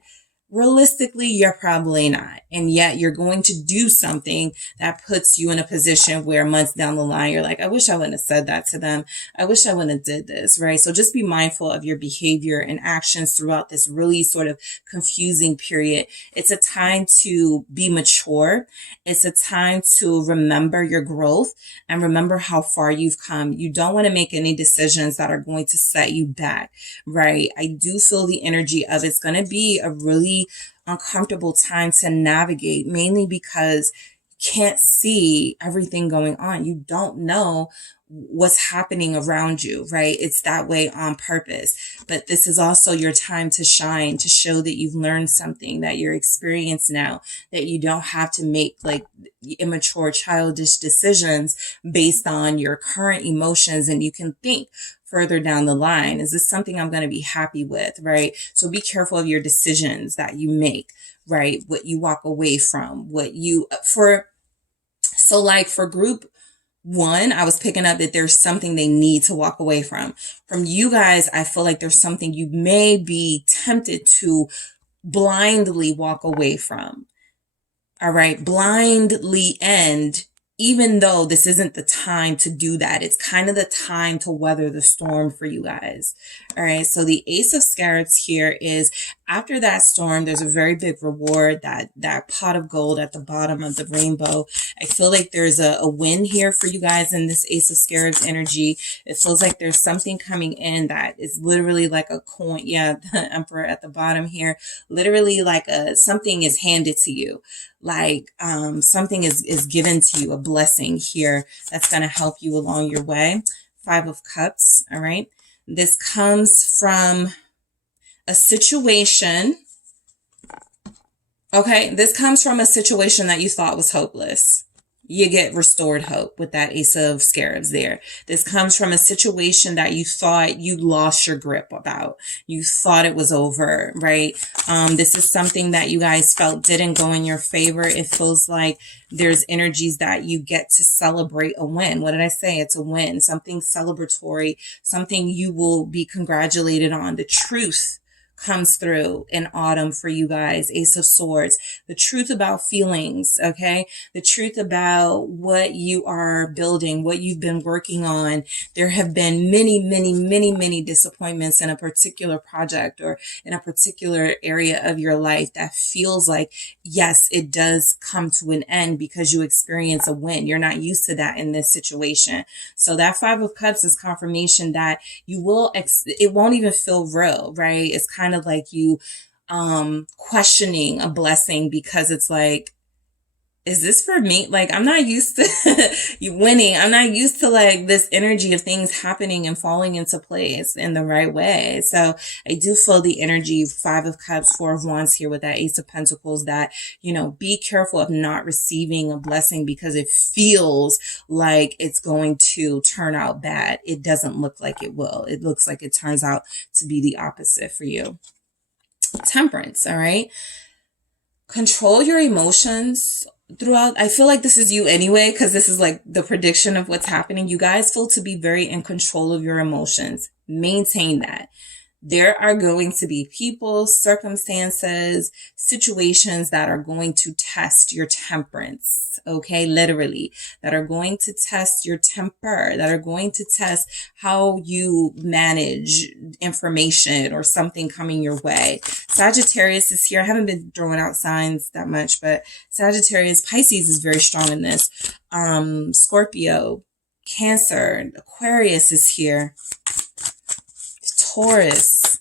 Realistically, you're probably not. And yet you're going to do something that puts you in a position where months down the line, you're like, I wish I wouldn't have said that to them. I wish I wouldn't have did this, right? So just be mindful of your behavior and actions throughout this really sort of confusing period. It's a time to be mature. It's a time to remember your growth and remember how far you've come. You don't want to make any decisions that are going to set you back, right? I do feel the energy of it's going to be a really uncomfortable time to navigate, mainly because you can't see everything going on. You don't know what's happening around you, right? It's that way on purpose. But this is also your time to shine, to show that you've learned something, that you're experienced now, that you don't have to make like immature, childish decisions based on your current emotions, and you can think further down the line. Is this something I'm going to be happy with, right? So be careful of your decisions that you make, right? What you walk away from, for group one, I was picking up that there's something they need to walk away from. From you guys, I feel like there's something you may be tempted to blindly walk away from. All right. Blindly end. Even though this isn't the time to do that, it's kind of the time to weather the storm for you guys. All right. So the Ace of Scarabs here is after that storm, there's a very big reward, that pot of gold at the bottom of the rainbow. I feel like there's a win here for you guys in this Ace of Scarabs energy. It feels like there's something coming in that is literally like a coin. Yeah. The Emperor at the bottom here, literally like something is handed to you. Like something is given to you, a blessing here that's going to help you along your way. 5 of Cups, all right? This comes from a situation, okay? This comes from a situation that you thought was hopeless. You get restored hope with that Ace of Scarabs there. This comes from a situation that you thought you lost your grip about. You thought it was over, right? This is something that you guys felt didn't go in your favor. It feels like there's energies that you get to celebrate a win. What did I say? It's a win, something celebratory, something you will be congratulated on. The truth comes through in autumn for you guys. Ace of Swords, the truth about feelings, okay? The truth about what you are building, what you've been working on. There have been many disappointments in a particular project or in a particular area of your life that feels like, yes, it does come to an end because you experience a win. You're not used to that in this situation. So that 5 of Cups is confirmation that you will, it won't even feel real, right? It's kind of like you questioning a blessing because it's like, is this for me? Like, I'm not used to you winning. I'm not used to like this energy of things happening and falling into place in the right way. So I do feel the energy, 5 of Cups, 4 of Wands here with that Ace of Pentacles, that, you know, be careful of not receiving a blessing because it feels like it's going to turn out bad. It doesn't look like it will. It looks like it turns out to be the opposite for you. Temperance, all right? Control your emotions throughout. I feel like this is you anyway, because this is like the prediction of what's happening. You guys feel to be very in control of your emotions. Maintain that. There are going to be people, circumstances, situations that are going to test your temperance, okay? Literally, that are going to test your temper, that are going to test how you manage information or something coming your way. Sagittarius is here. I haven't been throwing out signs that much, but Sagittarius, Pisces is very strong in this. Scorpio, Cancer, Aquarius is here. Taurus,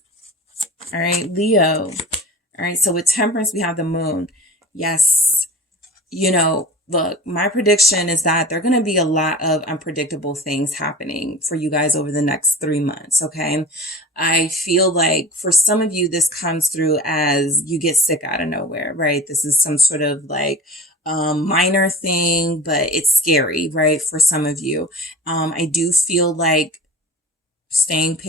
all right, Leo, all right, so with Temperance, we have the Moon. Yes, you know, look, my prediction is that there are going to be a lot of unpredictable things happening for you guys over the next 3 months, okay? I feel like for some of you, this comes through as you get sick out of nowhere, right? This is some sort of like minor thing, but it's scary, right? For some of you, I do feel like staying,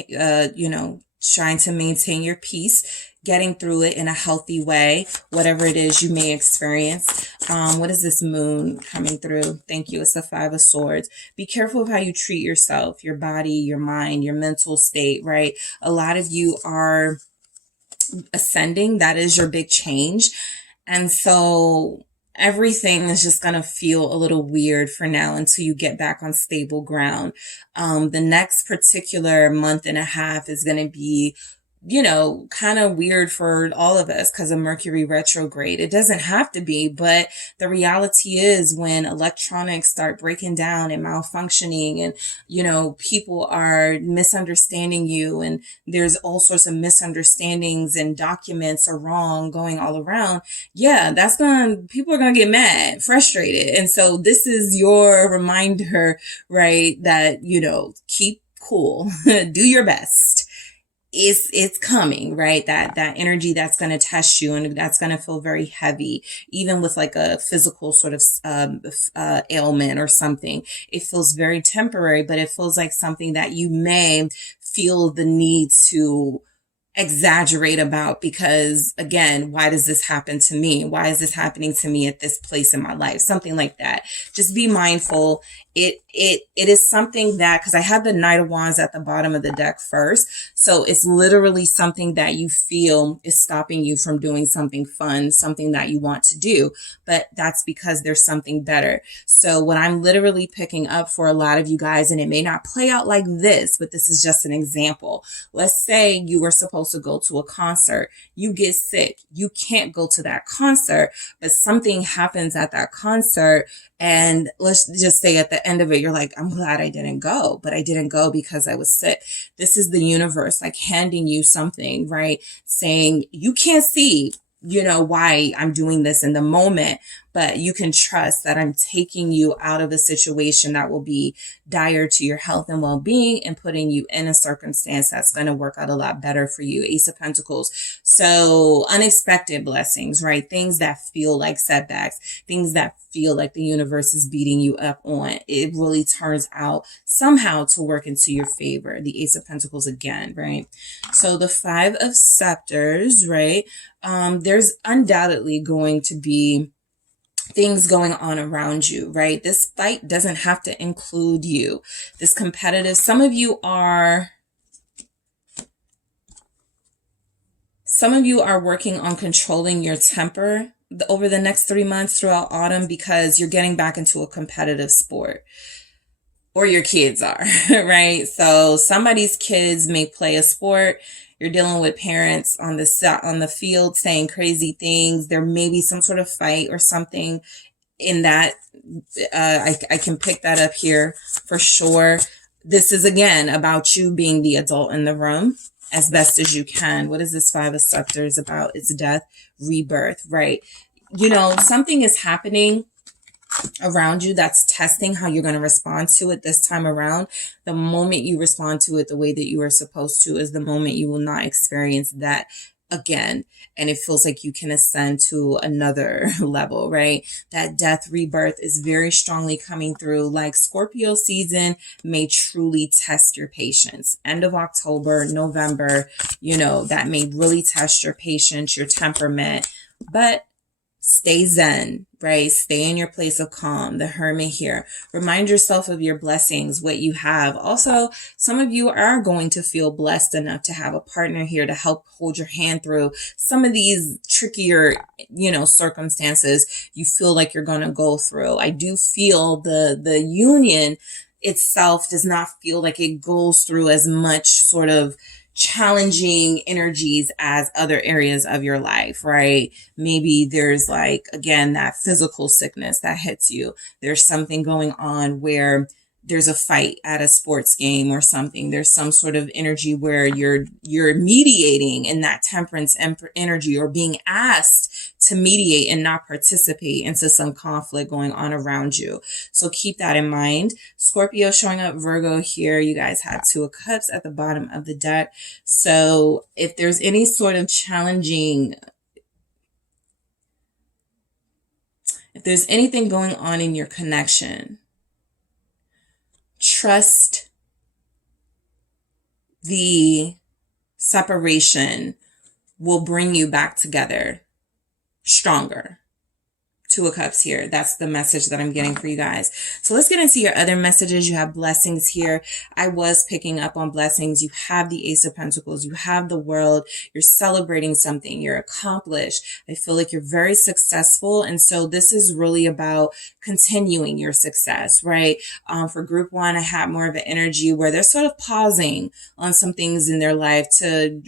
you know, trying to maintain your peace, getting through it in a healthy way, whatever it is you may experience. What is this Moon coming through? Thank you. It's the 5 of Swords. Be careful of how you treat yourself, your body, your mind, your mental state, right? A lot of you are ascending. That is your big change. And so everything is just going to feel a little weird for now until you get back on stable ground. The next particular month and a half is going to be, you know, kind of weird for all of us because of Mercury retrograde. It doesn't have to be, but the reality is when electronics start breaking down and malfunctioning and, you know, people are misunderstanding you and there's all sorts of misunderstandings and documents are wrong going all around. Yeah, people are going to get mad, frustrated. And so this is your reminder, right? That, you know, keep cool, do your best. It's coming, right? That energy that's going to test you and that's going to feel very heavy, even with like a physical sort of ailment or something. It feels very temporary, but it feels like something that you may feel the need to exaggerate about because, again, why does this happen to me? Why is this happening to me at this place in my life? Something like that. Just be mindful. It is something that, because I had the Knight of Wands at the bottom of the deck first. So it's literally something that you feel is stopping you from doing something fun, something that you want to do. But that's because there's something better. So what I'm literally picking up for a lot of you guys, and it may not play out like this, but this is just an example. Let's say you were supposed to go to a concert. You get sick. You can't go to that concert, but something happens at that concert. And let's just say at the end of it, you're like, I'm glad I didn't go, but I didn't go because I was sick. This is the universe like handing you something, right? Saying you can't see, you know, why I'm doing this in the moment, but you can trust that I'm taking you out of a situation that will be dire to your health and well-being and putting you in a circumstance that's going to work out a lot better for you. Ace of Pentacles. So unexpected blessings, right? Things that feel like setbacks, things that feel like the universe is beating you up on. It really turns out somehow to work into your favor. The Ace of Pentacles again, right? So the Five of Scepters, right? There's undoubtedly going to be things going on around you, right? This fight doesn't have to include you. This competitive, some of you are working on controlling your temper over the next 3 months throughout autumn because you're getting back into a competitive sport. Or your kids are, right? So somebody's kids may play a sport. You're dealing with parents on the field saying crazy things. There may be some sort of fight or something in that. I can pick that up here for sure. This is again about you being the adult in the room as best as you can. What is this Five of Scepters about? It's death, rebirth, right? You know, something is happening around you that's testing how you're going to respond to it this time around. The moment you respond to it the way that you are supposed to is the moment you will not experience that again. And it feels like you can ascend to another level, right? That death rebirth is very strongly coming through. Like Scorpio season may truly test your patience. End of October, November, you know, that may really test your patience, your temperament, but stay zen, right? Stay in your place of calm. The Hermit here. Remind yourself of your blessings, what you have. Also, some of you are going to feel blessed enough to have a partner here to help hold your hand through some of these trickier, you know, circumstances you feel like you're going to go through. I do feel the union itself does not feel like it goes through as much sort of challenging energies as other areas of your life, right? Maybe there's like, again, that physical sickness that hits you. There's something going on where there's a fight at a sports game or something. There's some sort of energy where you're mediating in that temperance energy or being asked to mediate and not participate into some conflict going on around you. So keep that in mind. Scorpio showing up, Virgo here. You guys had Two of Cups at the bottom of the deck. So if there's any sort of challenging, if there's anything going on in your connection, trust the separation will bring you back together stronger Two of Cups here. That's the message that I'm getting for you guys. So let's get into your other messages. You have blessings here. I was picking up on blessings. You have the Ace of Pentacles. You have the World. You're celebrating something. You're accomplished. I feel like you're very successful. And so this is really about continuing your success, right? For group one, I had more of an energy where they're sort of pausing on some things in their life to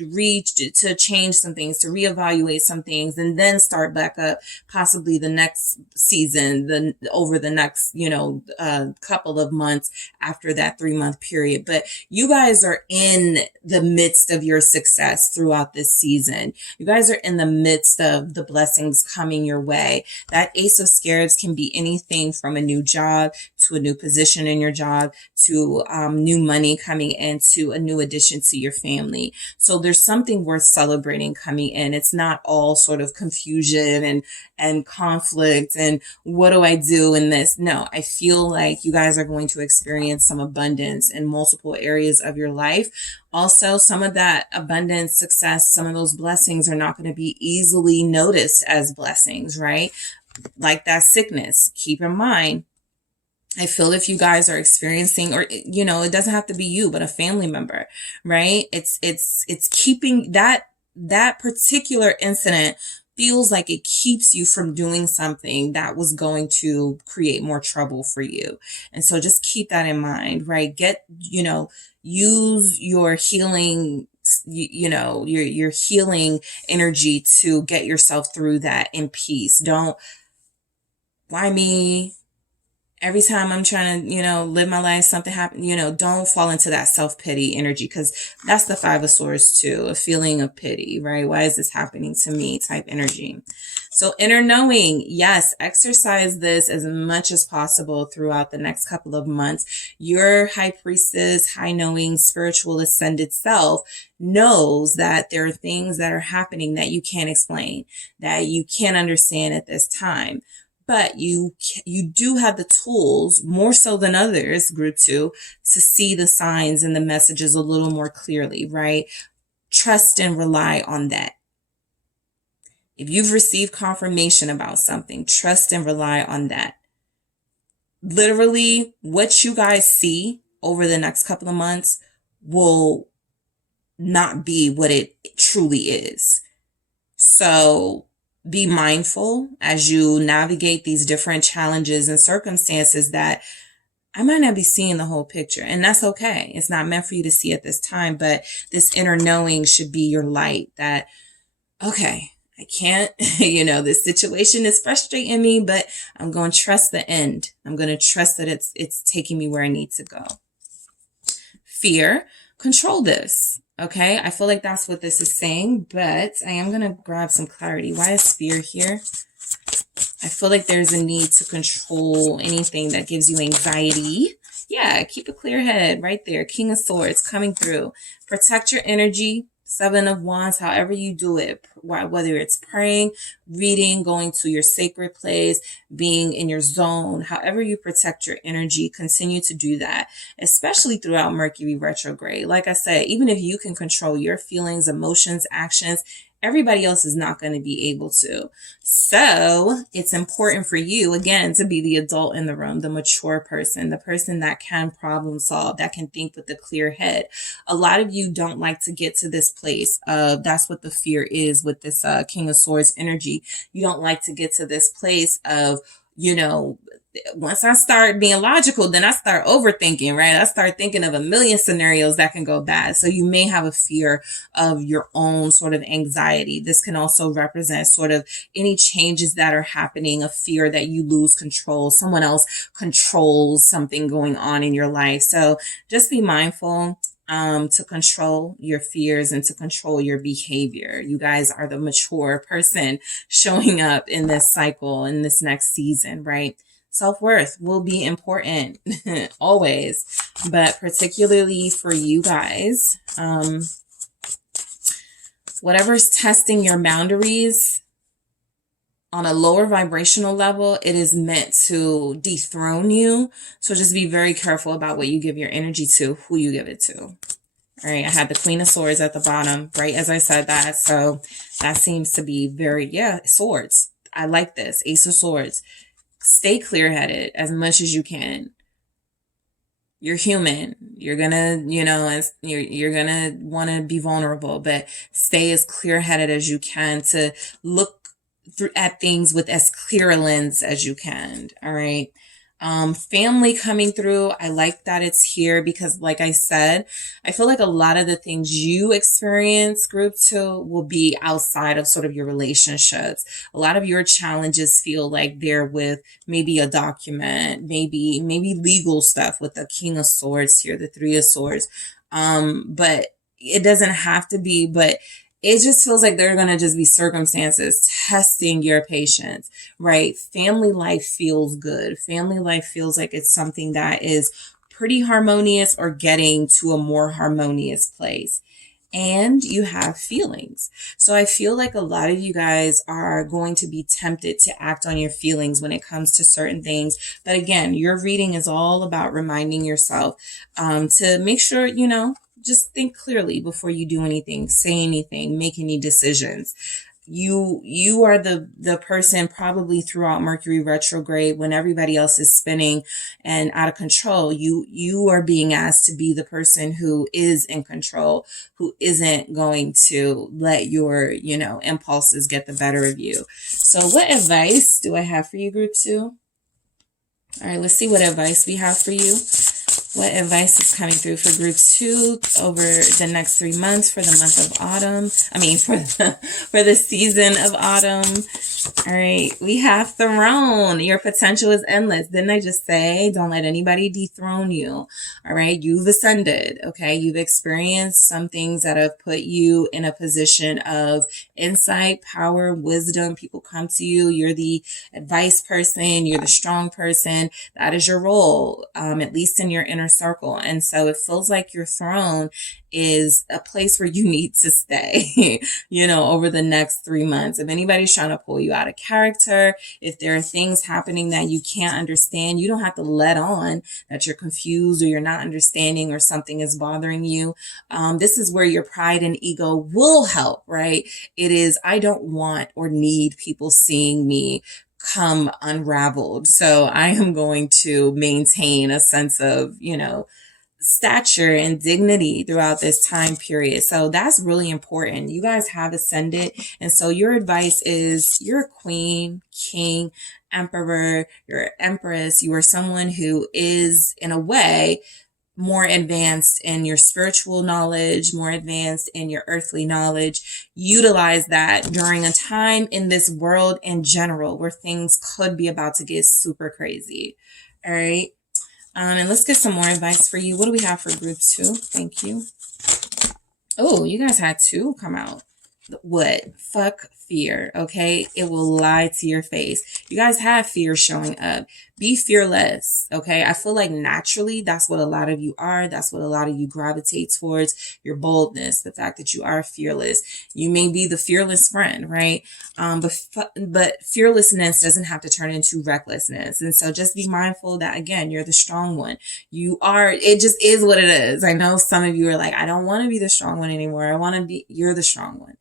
change some things, to reevaluate some things, and then start back up possibly the next season, over the next, couple of months after that 3-month period. But you guys are in the midst of your success throughout this season. You guys are in the midst of the blessings coming your way. That Ace of Scarabs can be anything from a new job to a new position in your job to new money coming into a new addition to your family. So there's something worth celebrating coming in. It's not all sort of confusion and conflict and what do I do in this? No, I feel like you guys are going to experience some abundance in multiple areas of your life. Also, some of that abundance, success, some of those blessings are not going to be easily noticed as blessings, right? Like that sickness. Keep in mind, I feel if you guys are experiencing, or, it doesn't have to be you, but a family member, right? It's keeping that particular incident feels like it keeps you from doing something that was going to create more trouble for you. And so just keep that in mind, right? Use your healing, your healing energy to get yourself through that in peace. Don't, why me? Every time I'm trying to, live my life, something happened, don't fall into that self-pity energy, because that's the Five of Swords too, a feeling of pity, right? Why is this happening to me type energy. So inner knowing, yes, exercise this as much as possible throughout the next couple of months. Your High Priestess, high knowing, spiritual ascended self knows that there are things that are happening that you can't explain, that you can't understand at this time. But you do have the tools, more so than others, group two, to see the signs and the messages a little more clearly, right? Trust and rely on that. If you've received confirmation about something, trust and rely on that. Literally, what you guys see over the next couple of months will not be what it truly is. So be mindful as you navigate these different challenges and circumstances that I might not be seeing the whole picture, and that's okay. It's not meant for you to see at this time, but this inner knowing should be your light that, okay, I can't, this situation is frustrating me, but I'm going to trust the end. I'm going to trust that it's taking me where I need to go. Fear, control this. Okay, I feel like that's what this is saying, but I am going to grab some clarity. Why is fear here? I feel like there's a need to control anything that gives you anxiety. Yeah, keep a clear head right there. King of Swords coming through. Protect your energy. Seven of Wands, however you do it, whether it's praying, reading, going to your sacred place, being in your zone, however you protect your energy, continue to do that, especially throughout Mercury retrograde. Like I said, even if you can control your feelings, emotions, actions, everybody else is not going to be able to. So it's important for you, again, to be the adult in the room, the mature person, the person that can problem solve, that can think with a clear head. A lot of you don't like to get to this place of, that's what the fear is with this King of Swords energy. You don't like to get to this place of, once I start being logical, then I start overthinking, right? I start thinking of a million scenarios that can go bad. So you may have a fear of your own sort of anxiety. This can also represent sort of any changes that are happening, a fear that you lose control. Someone else controls something going on in your life. So just be mindful to control your fears and to control your behavior. You guys are the mature person showing up in this cycle, in this next season, right? Self-worth will be important always, but particularly for you guys, whatever's testing your boundaries on a lower vibrational level, it is meant to dethrone you. So just be very careful about what you give your energy to, who you give it to. All right, I had the Queen of Swords at the bottom, right as I said that. So that seems to be very, swords. I like this. Ace of Swords. Stay clear-headed as much as you can. You're human. You're gonna, you're gonna want to be vulnerable, but stay as clear-headed as you can to look through at things with as clear a lens as you can. All right. Family coming through. I like that it's here because, like I said, I feel like a lot of the things you experience, group 2, will be outside of sort of your relationships. A lot of your challenges feel like they're with maybe a document, maybe legal stuff with the King of Swords here, the Three of Swords. But it doesn't have to be, but it just feels like there are going to just be circumstances testing your patience, right? Family life feels good. Family life feels like it's something that is pretty harmonious or getting to a more harmonious place. And you have feelings. So I feel like a lot of you guys are going to be tempted to act on your feelings when it comes to certain things. But again, your reading is all about reminding yourself to make sure, just think clearly before you do anything, say anything, make any decisions. You are the person probably throughout Mercury retrograde when everybody else is spinning and out of control. You are being asked to be the person who is in control, who isn't going to let your, impulses get the better of you. So what advice do I have for you, group 2? All right, let's see what advice we have for you. What advice is coming through for group 2 over the next 3 months for the month of autumn? For the season of autumn. All right. We have Throne. Your potential is endless. Didn't I just say, don't let anybody dethrone you? All right. You've ascended. Okay. You've experienced some things that have put you in a position of insight, power, wisdom. People come to you. You're the advice person. You're the strong person. That is your role, at least in your inner circle. And so it feels like your throne is a place where you need to stay, over the next 3 months. If anybody's trying to pull you out of character, if there are things happening that you can't understand, you don't have to let on that you're confused or you're not understanding or something is bothering you. This is where your pride and ego will help, right? It is, I don't want or need people seeing me come unraveled. So I am going to maintain a sense of, stature and dignity throughout this time period. So that's really important. You guys have ascended. And so your advice is you're a queen, king, emperor, you're empress. You are someone who is, in a way, more advanced in your spiritual knowledge, more advanced in your earthly knowledge. Utilize that during a time in this world in general where things could be about to get super crazy. All right. And let's get some more advice for you. What do we have for group 2? Thank you. Oh, you guys had 2 come out. What? Fuck fear, okay? It will lie to your face. You guys have fear showing up. Be fearless, okay? I feel like naturally that's what a lot of you are. That's what a lot of you gravitate towards. Your boldness, the fact that you are fearless. You may be the fearless friend, right? But fearlessness doesn't have to turn into recklessness. And so just be mindful that, again, you're the strong one. You are, it just is what it is. I know some of you are like, I don't want to be the strong one anymore. You're the strong one.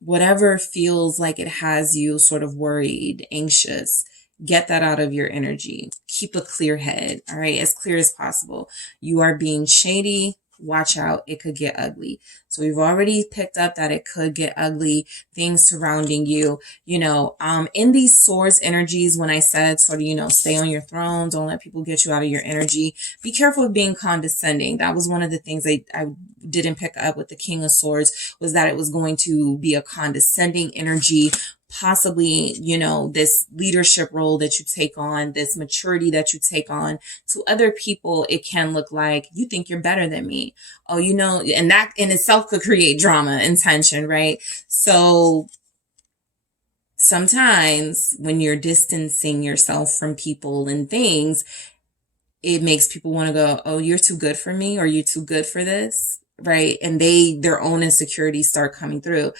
Whatever feels like it has you sort of worried, anxious, get that out of your energy. Keep a clear head, all right? As clear as possible. You are being shady. Watch out. It could get ugly. So we've already picked up that it could get ugly, things surrounding you, in these swords energies, when I said sort of, stay on your throne, don't let people get you out of your energy. Be careful of being condescending. That was one of the things I didn't pick up with the King of Swords, was that it was going to be a condescending energy. Possibly, this leadership role that you take on, this maturity that you take on. To other people, it can look like you think you're better than me. Oh, and that in itself could create drama and tension, right? So sometimes when you're distancing yourself from people and things, it makes people want to go, oh, you're too good for me, or you're too good for this, right? And their own insecurities start coming through.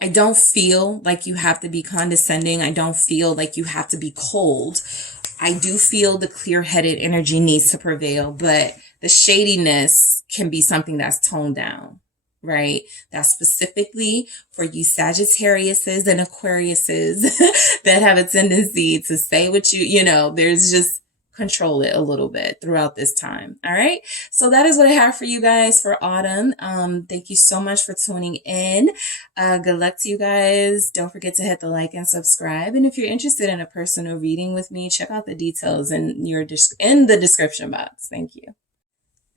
I don't feel like you have to be condescending. I don't feel like you have to be cold. I do feel the clear-headed energy needs to prevail, but the shadiness can be something that's toned down. right? That's specifically for you Sagittariuses and Aquariuses that have a tendency to say what there's just control it a little bit throughout this time. All right. So that is what I have for you guys for autumn. Thank you so much for tuning in. Good luck to you guys. Don't forget to hit the like and subscribe. And if you're interested in a personal reading with me, check out the details in the description box. Thank you.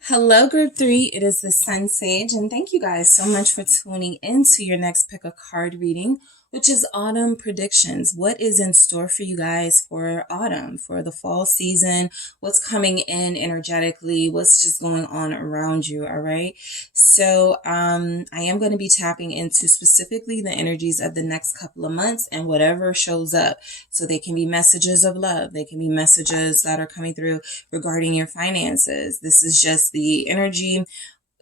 Hello, Group 3. It is the SunSage, and thank you guys so much for tuning into your next pick a card reading, which is autumn predictions. What is in store for you guys for autumn, for the fall season? What's coming in energetically? What's just going on around you? All right. So I am going to be tapping into specifically the energies of the next couple of months and whatever shows up. So they can be messages of love. They can be messages that are coming through regarding your finances. This is just the energy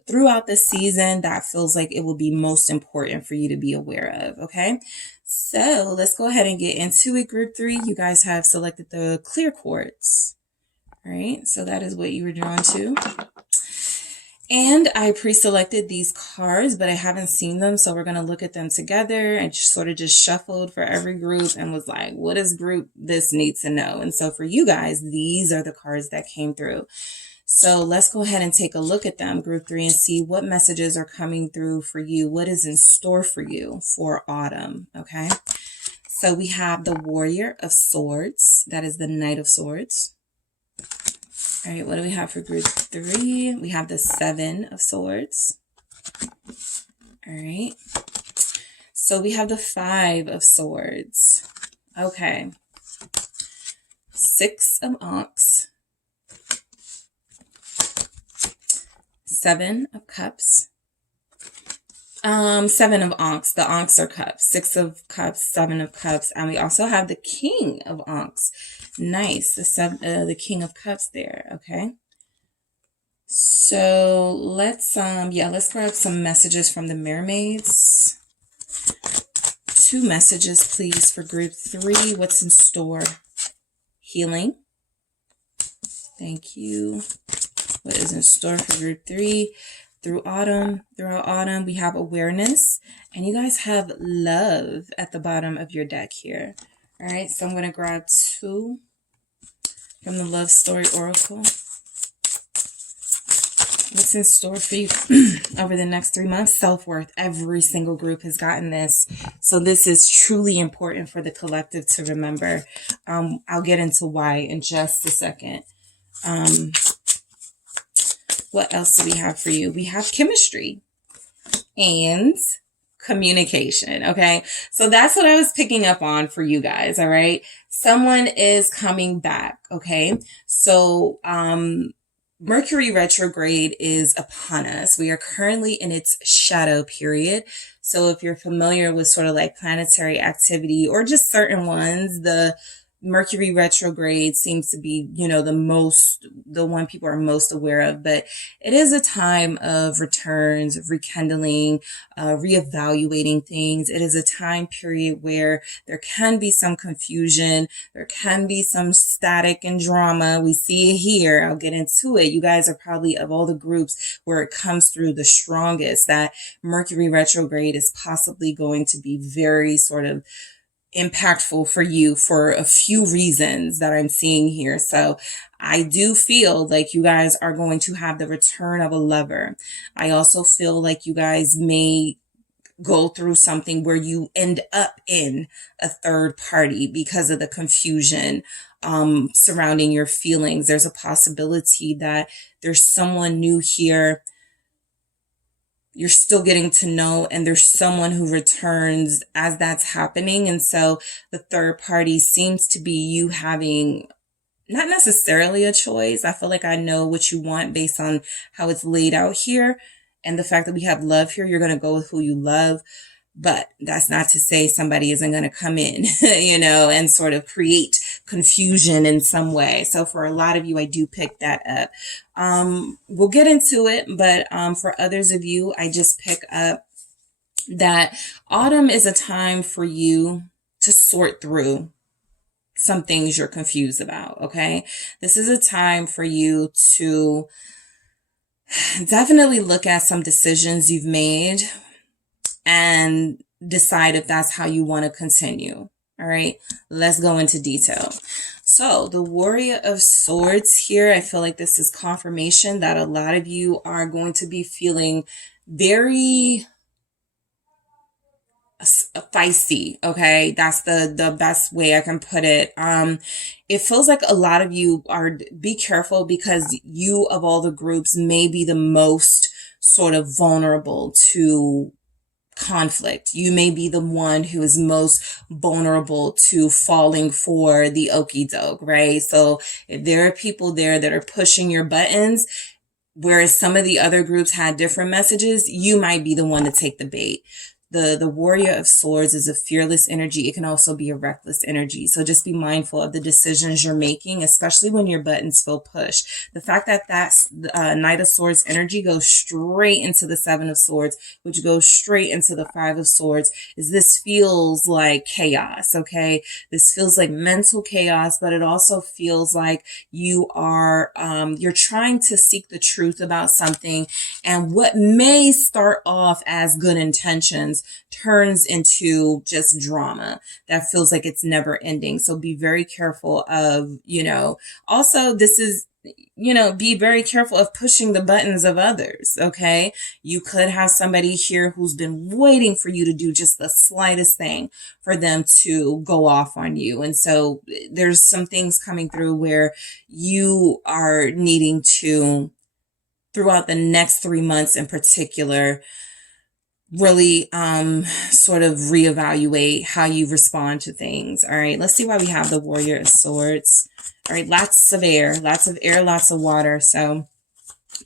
throughout the season that feels like it will be most important for you to be aware of. Okay. So let's go ahead and get into it. Group 3, you guys have selected the clear quartz. All right. So that is what you were drawn to. And I pre-selected these cards, but I haven't seen them. So we're going to look at them together and just shuffled for every group and was like, what does group this need to know? And so for you guys, these are the cards that came through. So let's go ahead and take a look at them, Group 3, and see what messages are coming through for you. What is in store for you for autumn, okay? So we have the Warrior of Swords. That is the Knight of Swords. All right, what do we have for Group 3? We have the Seven of Swords. All right. So we have the Five of Swords. Okay. Six of Ankhs. Seven of Cups. Seven of Ankhs. The Ankhs are cups. Six of Cups, Seven of Cups. And we also have the King of Ankhs. Nice. The King of Cups there. Okay. So let's grab some messages from the mermaids. 2 messages, please, for Group 3. What's in store? Healing. Thank you. What is in store for Group 3? Throughout autumn, we have awareness, and you guys have love at the bottom of your deck here. All right, so I'm going to grab 2 from the Love Story Oracle. What's in store for you over the next 3 months? Self-worth. Every single group has gotten this. So this is truly important for the collective to remember. I'll get into why in just a second. What else do we have for you? We have chemistry and communication. Okay. So that's what I was picking up on for you guys. All right. Someone is coming back. Okay. So, Mercury retrograde is upon us. We are currently in its shadow period. So if you're familiar with sort of like planetary activity or just certain ones, the Mercury retrograde seems to be, the one people are most aware of, but it is a time of returns, of rekindling, reevaluating things. It is a time period where there can be some confusion. There can be some static and drama. We see it here. I'll get into it. You guys are probably, of all the groups, where it comes through the strongest. That Mercury retrograde is possibly going to be very sort of impactful for you for a few reasons that I'm seeing here. So I do feel like you guys are going to have the return of a lover. I also feel like you guys may go through something where you end up in a third party because of the confusion surrounding your feelings. There's a possibility that there's someone new here you're still getting to know, and there's someone who returns as that's happening. And so the third party seems to be you having not necessarily a choice. I feel like I know what you want based on how it's laid out here. And the fact that we have love here, you're going to go with who you love. But that's not to say somebody isn't going to come in, and sort of create confusion in some way. So for a lot of you, I do pick that up. We'll get into it, but for others of you, I just pick up that autumn is a time for you to sort through some things you're confused about, okay? This is a time for you to definitely look at some decisions you've made and decide if that's how you want to continue. All right, let's go into detail. So the Warrior of Swords here, I feel like this is confirmation that a lot of you are going to be feeling very feisty. Okay, that's the best way I can put it. It feels like a lot of you are, be careful, because you, of all the groups, may be the most sort of vulnerable to conflict. You may be the one who is most vulnerable to falling for the okie doke, right? So if there are people there that are pushing your buttons, whereas some of the other groups had different messages, you might be the one to take the bait. The Warrior of Swords is a fearless energy. It can also be a reckless energy. So just be mindful of the decisions you're making, especially when your buttons feel pushed. The fact that that's Knight of Swords energy goes straight into the Seven of Swords, which goes straight into the Five of Swords, is this feels like chaos, okay? This feels like mental chaos, but it also feels like you are, you're trying to seek the truth about something, and what may start off as good intentions turns into just drama that feels like it's never ending. So be very careful of, also this is, be very careful of pushing the buttons of others. Okay. You could have somebody here who's been waiting for you to do just the slightest thing for them to go off on you. And so there's some things coming through where you are needing to, throughout the next 3 months in particular, really sort of reevaluate how you respond to things. All right, let's see why we have the Warrior of Swords. All right, lots of air, lots of water. So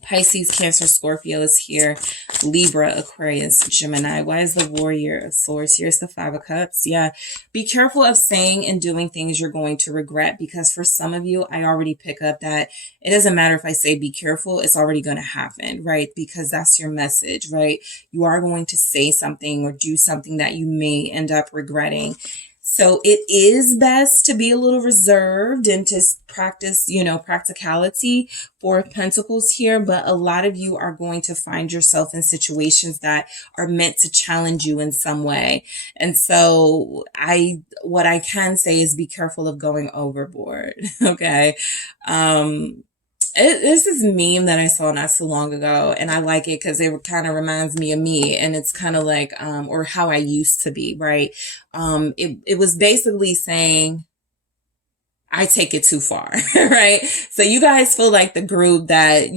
Pisces, Cancer, Scorpio is here. Libra, Aquarius, Gemini. Why is the Warrior of Swords? Here's the Five of Cups. Yeah. Be careful of saying and doing things you're going to regret, because for some of you, I already pick up that it doesn't matter if I say be careful, it's already going to happen, right? Because that's your message, right? You are going to say something or do something that you may end up regretting. So it is best to be a little reserved and to practice, practicality. Four of Pentacles here, but a lot of you are going to find yourself in situations that are meant to challenge you in some way. And so what I can say is be careful of going overboard. Okay. This is a meme that I saw not so long ago, and I like it because it kind of reminds me of me, and it's kind of like, or how I used to be, right? It was basically saying, I take it too far, right? So you guys feel like the group that,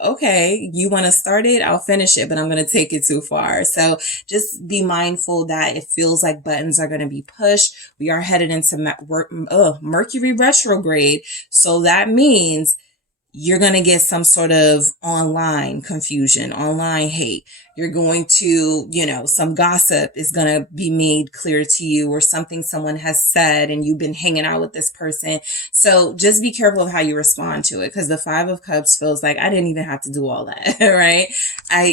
okay, you want to start it, I'll finish it, but I'm going to take it too far. So just be mindful that it feels like buttons are going to be pushed. We are headed into Mercury retrograde. So that means you're going to get some sort of online confusion, online hate. You're going to, some gossip is going to be made clear to you, or something someone has said and you've been hanging out with this person. So just be careful of how you respond to it, because the Five of Cups feels like I didn't even have to do all that, right? I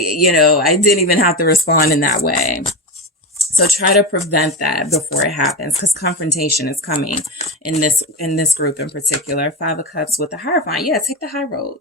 didn't even have to respond in that way. So try to prevent that before it happens, because confrontation is coming in this group in particular. Five of Cups with the Hierophant. Yeah, take the high road.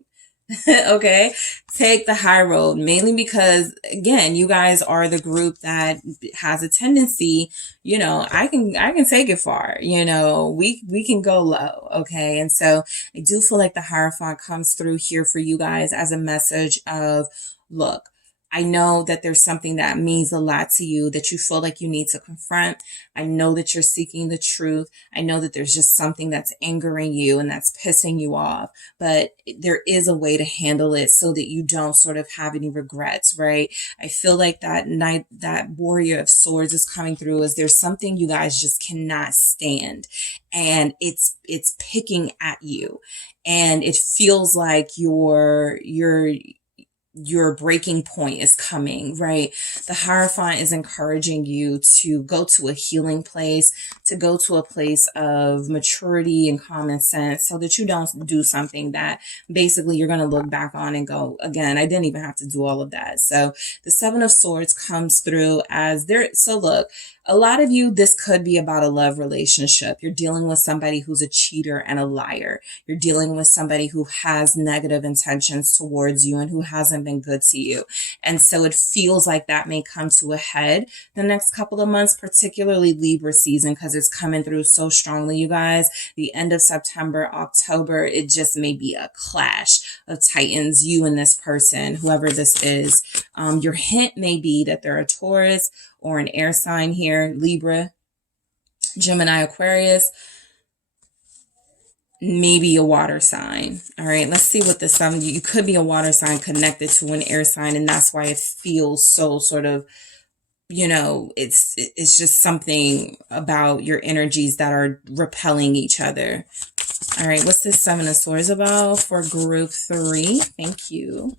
Okay, take the high road, mainly because, again, you guys are the group that has a tendency, I can take it far, we can go low. Okay. And so I do feel like the Hierophant comes through here for you guys as a message of, look, I know that there's something that means a lot to you that you feel like you need to confront. I know that you're seeking the truth. I know that there's just something that's angering you and that's pissing you off, but there is a way to handle it so that you don't sort of have any regrets, right? I feel like that Warrior of Swords is coming through as there's something you guys just cannot stand, and it's picking at you, and it feels like your breaking point is coming, right? The Hierophant is encouraging you to go to a healing place, to go to a place of maturity and common sense, so that you don't do something that basically you're going to look back on and go, again, I didn't even have to do all of that. So the Seven of Swords comes through as there. So look, A lot of you, this could be about a love relationship. You're dealing with somebody who's a cheater and a liar. You're dealing with somebody who has negative intentions towards you and who hasn't been good to you. And so it feels like that may come to a head the next couple of months, particularly Libra season, because it's coming through so strongly, you guys. The end of September, October, it just may be a clash of titans, you and this person, whoever this is. Your hint may be that they're a Taurus or an air sign here, Libra, Gemini, Aquarius, maybe a water sign. All right, let's see what the sun, you could be a water sign connected to an air sign, and that's why it feels so sort of, you know, it's just something about your energies that are repelling each other. All right, what's this Seven of Swords about for group 3? Thank you.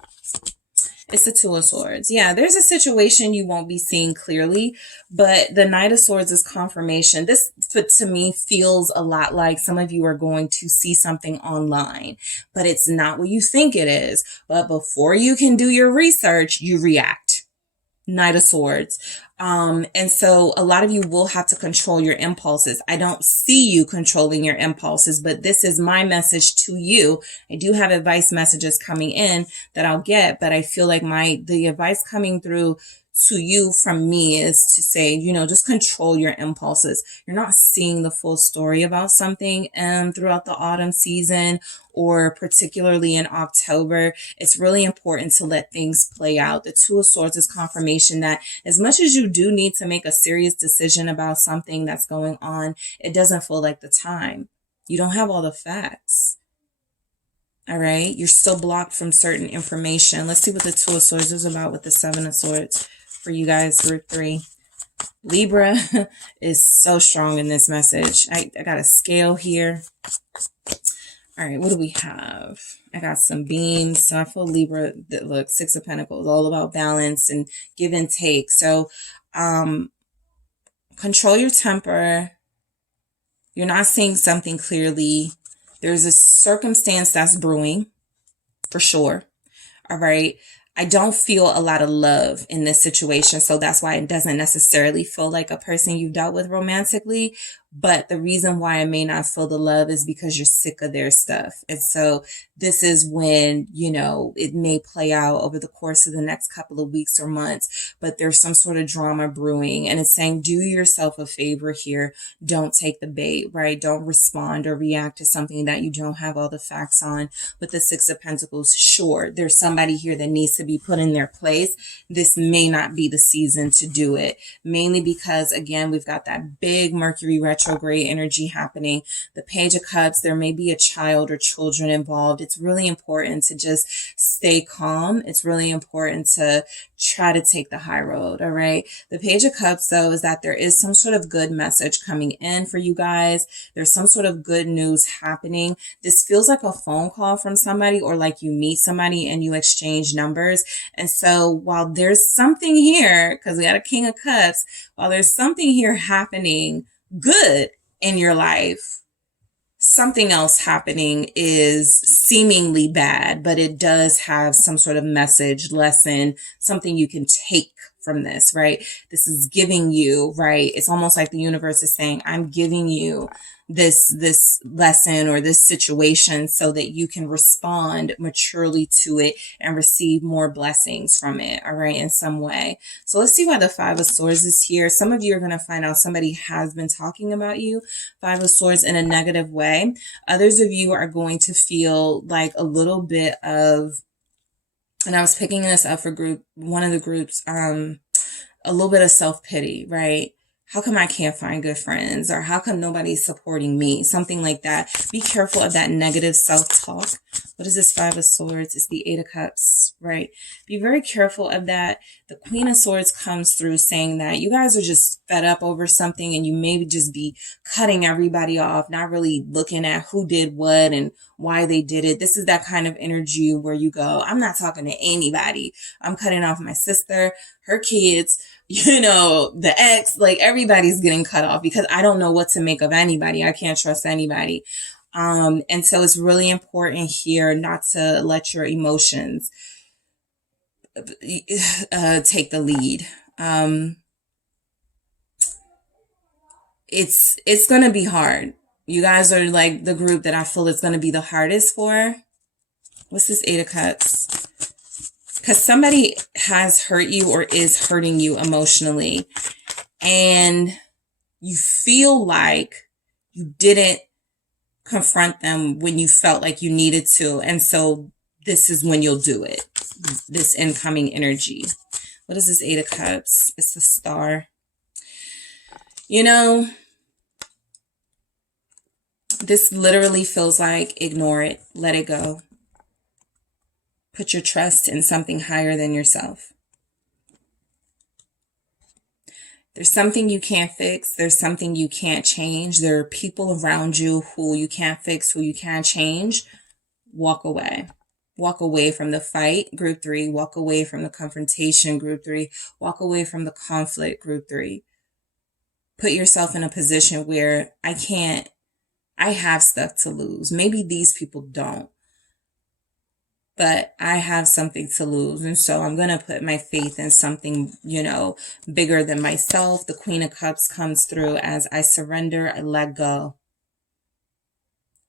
It's the Two of Swords. Yeah, there's a situation you won't be seeing clearly, but the Knight of Swords is confirmation. This, to me, feels a lot like some of you are going to see something online, but it's not what you think it is. But before you can do your research, you react. Knight of Swords. And so a lot of you will have to control your impulses. I don't see you controlling your impulses, but this is my message to you. I do have advice messages coming in that I'll get, but I feel like the advice coming through to you from me is to say, you know, just control your impulses. You're not seeing the full story about something throughout the autumn season, or particularly in October. It's really important to let things play out. The Two of Swords is confirmation that as much as you do need to make a serious decision about something that's going on, it doesn't feel like the time. You don't have all the facts. All right. You're still blocked from certain information. Let's see what the Two of Swords is about with the Seven of Swords for you guys, group 3. Libra is so strong in this message. I got a scale here. All right, what do we have? I got some beams. So I feel Libra, look, Six of Pentacles, all about balance and give and take. So control your temper. You're not seeing something clearly. There's a circumstance that's brewing, for sure. All right. I don't feel a lot of love in this situation. So that's why it doesn't necessarily feel like a person you've dealt with romantically. But the reason why I may not feel the love is because you're sick of their stuff. And so this is when, you know, it may play out over the course of the next couple of weeks or months, but there's some sort of drama brewing, and it's saying, do yourself a favor here. Don't take the bait, right? Don't respond or react to something that you don't have all the facts on. With the Six of Pentacles, sure, there's somebody here that needs to be put in their place. This may not be the season to do it, mainly because, again, we've got that big Mercury retrograde energy happening. The Page of Cups, there may be a child or children involved. It's really important to just stay calm. It's really important to try to take the high road. All right. The Page of Cups, though, is that there is some sort of good message coming in for you guys. There's some sort of good news happening. This feels like a phone call from somebody, or like you meet somebody and you exchange numbers. And so while there's something here, because we got a King of Cups, while there's something here happening good in your life, something else happening is seemingly bad, but it does have some sort of message, lesson, something you can take from this, right? This is giving you, right? It's almost like the universe is saying, I'm giving you this lesson or this situation so that you can respond maturely to it and receive more blessings from it, all right, in some way. So let's see why the Five of Swords is here. Some of you are going to find out somebody has been talking about you, Five of Swords, in a negative way. Others of you are going to feel like a little bit of, and I was picking this up for one of the groups, a little bit of self-pity, right? How come I can't find good friends? Or how come nobody's supporting me? Something like that. Be careful of that negative self-talk. What is this Five of Swords? It's the Eight of Cups, right? Be very careful of that. The Queen of Swords comes through saying that you guys are just fed up over something, and you maybe just be cutting everybody off, not really looking at who did what and why they did it. This is that kind of energy where you go, I'm not talking to anybody. I'm cutting off my sister, her kids, you know, the ex, like everybody's getting cut off because I don't know what to make of anybody. I can't trust anybody. And so it's really important here not to let your emotions take the lead. it's going to be hard. You guys are like the group that I feel it's going to be the hardest for. What's this Eight of Cups? Because somebody has hurt you or is hurting you emotionally. And you feel like you didn't confront them when you felt like you needed to. And so this is when you'll do it. This incoming energy. What is this Eight of Cups? It's the Star. You know, this literally feels like ignore it. Let it go. Put your trust in something higher than yourself. There's something you can't fix. There's something you can't change. There are people around you who you can't fix, who you can't change. Walk away. Walk away from the fight, group 3. Walk away from the confrontation, group 3. Walk away from the conflict, group 3. Put yourself in a position where I have stuff to lose. Maybe these people don't. But I have something to lose. And so I'm going to put my faith in something, you know, bigger than myself. The Queen of Cups comes through as I surrender, I let go.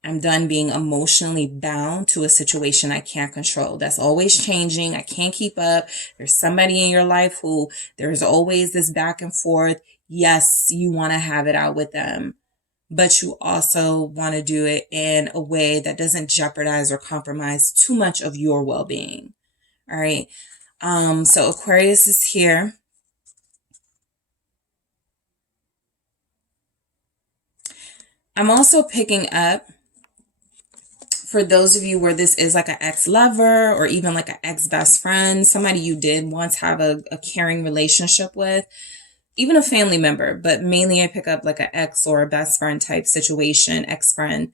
I'm done being emotionally bound to a situation I can't control. That's always changing. I can't keep up. There's somebody in your life who there's always this back and forth. Yes, you want to have it out with them, but you also want to do it in a way that doesn't jeopardize or compromise too much of your well-being. All right. So Aquarius is here. I'm also picking up for those of you where this is like an ex-lover or even like an ex-best friend, somebody you did once have a caring relationship with, even a family member, but mainly I pick up like an ex or a best friend type situation, ex-friend.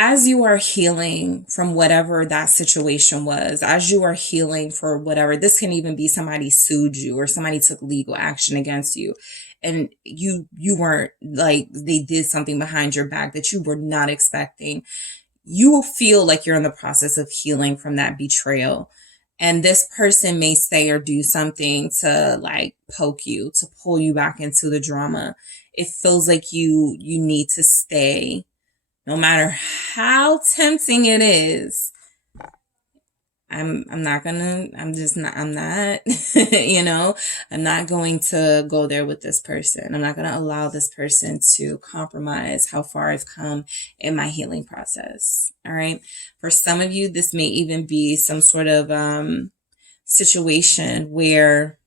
As you are healing from whatever that situation was, as you are healing for whatever, this can even be somebody sued you or somebody took legal action against you. And you weren't like, they did something behind your back that you were not expecting. You will feel like you're in the process of healing from that betrayal. And this person may say or do something to like poke you, to pull you back into the drama. It feels like you need to stay, no matter how tempting it is. I'm not, you know, I'm not going to go there with this person. I'm not going to allow this person to compromise how far I've come in my healing process. All right. For some of you, this may even be some sort of situation where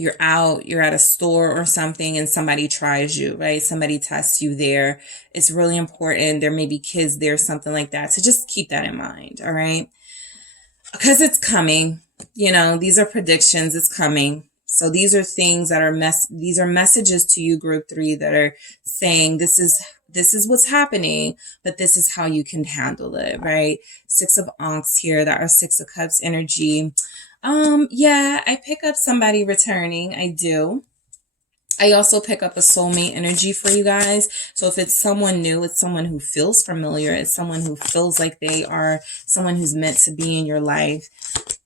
you're out, you're at a store or something and somebody tries you, right? Somebody tests you there. It's really important. There may be kids there, something like that. So just keep that in mind. All right. Because it's coming, you know, these are predictions. It's coming. So these are things that are these are messages to you, group 3, that are saying this is what's happening, but this is how you can handle it, right? 6 of Ankhs here. That are 6 of Cups energy. Yeah, I pick up somebody returning. I do. I also pick up a soulmate energy for you guys. So if it's someone new, it's someone who feels familiar. It's someone who feels like they are someone who's meant to be in your life.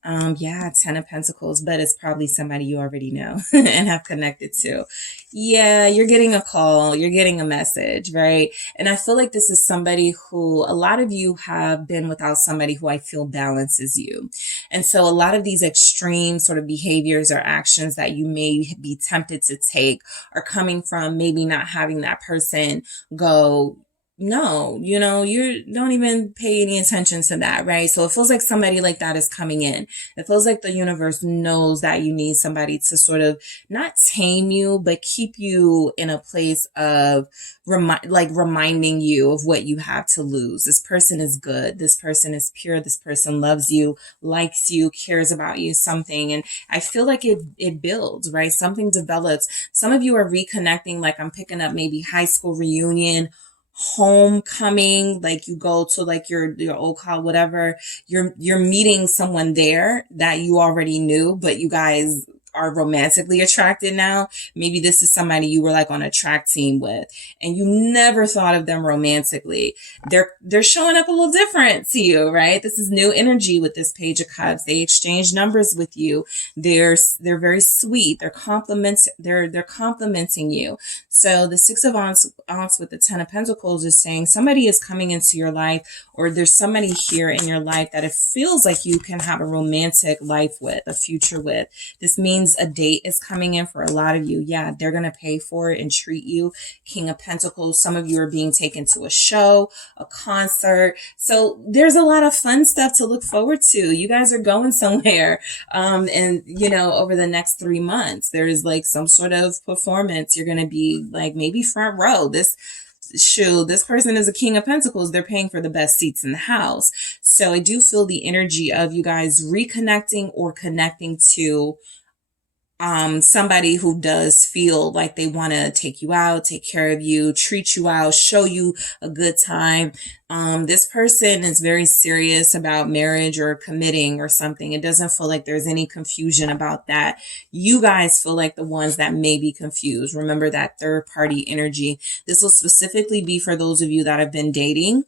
Yeah, 10 of Pentacles, but it's probably somebody you already know and have connected to. Yeah, you're getting a call, you're getting a message, right? And I feel like this is somebody who, a lot of you have been without somebody who I feel balances you. And so a lot of these extreme sort of behaviors or actions that you may be tempted to take are coming from maybe not having that person go, no, you know, you don't even pay any attention to that, right? So it feels like somebody like that is coming in. It feels like the universe knows that you need somebody to sort of not tame you, but keep you in a place of reminding you of what you have to lose. This person is good. This person is pure. This person loves you, likes you, cares about you, something. And I feel like it builds, right? Something develops. Some of you are reconnecting, like I'm picking up maybe high school reunion, homecoming, like you go to like your old college, whatever, you're meeting someone there that you already knew, but you guys are romantically attracted now. Maybe this is somebody you were like on a track team with and you never thought of them romantically. They're showing up a little different to you, right? This is new energy with this Page of Cups. They exchange numbers with you. They're very sweet. They're complimenting you. So the Six of Wands with the Ten of Pentacles is saying somebody is coming into your life, or there's somebody here in your life that it feels like you can have a romantic life with, a future with. This means a date is coming in for a lot of you. Yeah, they're going to pay for it and treat you. King of Pentacles, some of you are being taken to a show, a concert. So there's a lot of fun stuff to look forward to. You guys are going somewhere. And you know, over the next 3 months, there's like some sort of performance. You're going to be like maybe front row. This person is a King of Pentacles. They're paying for the best seats in the house. So I do feel the energy of you guys reconnecting or connecting to somebody who does feel like they want to take you out, take care of you, treat you out, show you a good time. This person is very serious about marriage or committing or something. It doesn't feel like there's any confusion about that. You guys feel like the ones that may be confused. Remember that third party energy. This will specifically be for those of you that have been dating.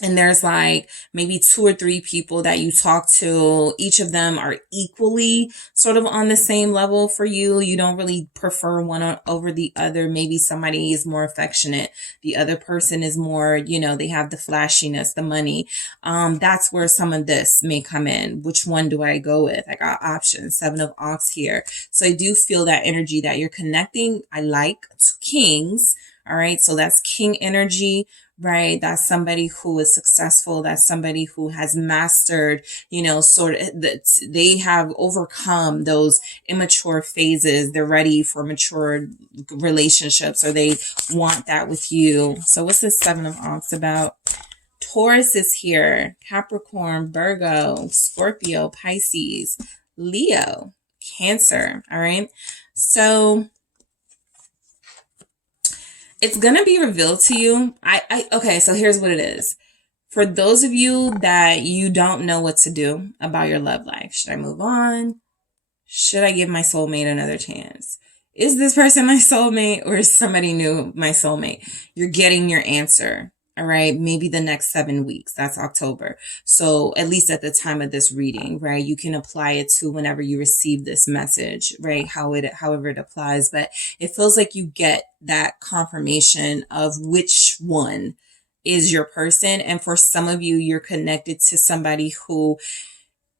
And there's like maybe 2 or 3 people that you talk to. Each of them are equally sort of on the same level for you. You don't really prefer one over the other. Maybe somebody is more affectionate. The other person is more, you know, they have the flashiness, the money. That's where some of this may come in. Which one do I go with? I got options. 7 of Ox here. So I do feel that energy that you're connecting. I like to kings. All right. So that's king energy. Right. That's somebody who is successful. That's somebody who has mastered, you know, sort of that they have overcome those immature phases. They're ready for mature relationships, or they want that with you. So what's this 7 of Wands about? Taurus is here. Capricorn, Virgo, Scorpio, Pisces, Leo, Cancer. All right. So it's going to be revealed to you. Okay, so here's what it is. For those of you that you don't know what to do about your love life, should I move on? Should I give my soulmate another chance? Is this person my soulmate, or is somebody new my soulmate? You're getting your answer. All right. Maybe the next 7 weeks. That's October. So at least at the time of this reading, right? You can apply it to whenever you receive this message, right? However it applies, but it feels like you get that confirmation of which one is your person. And for some of you, you're connected to somebody who,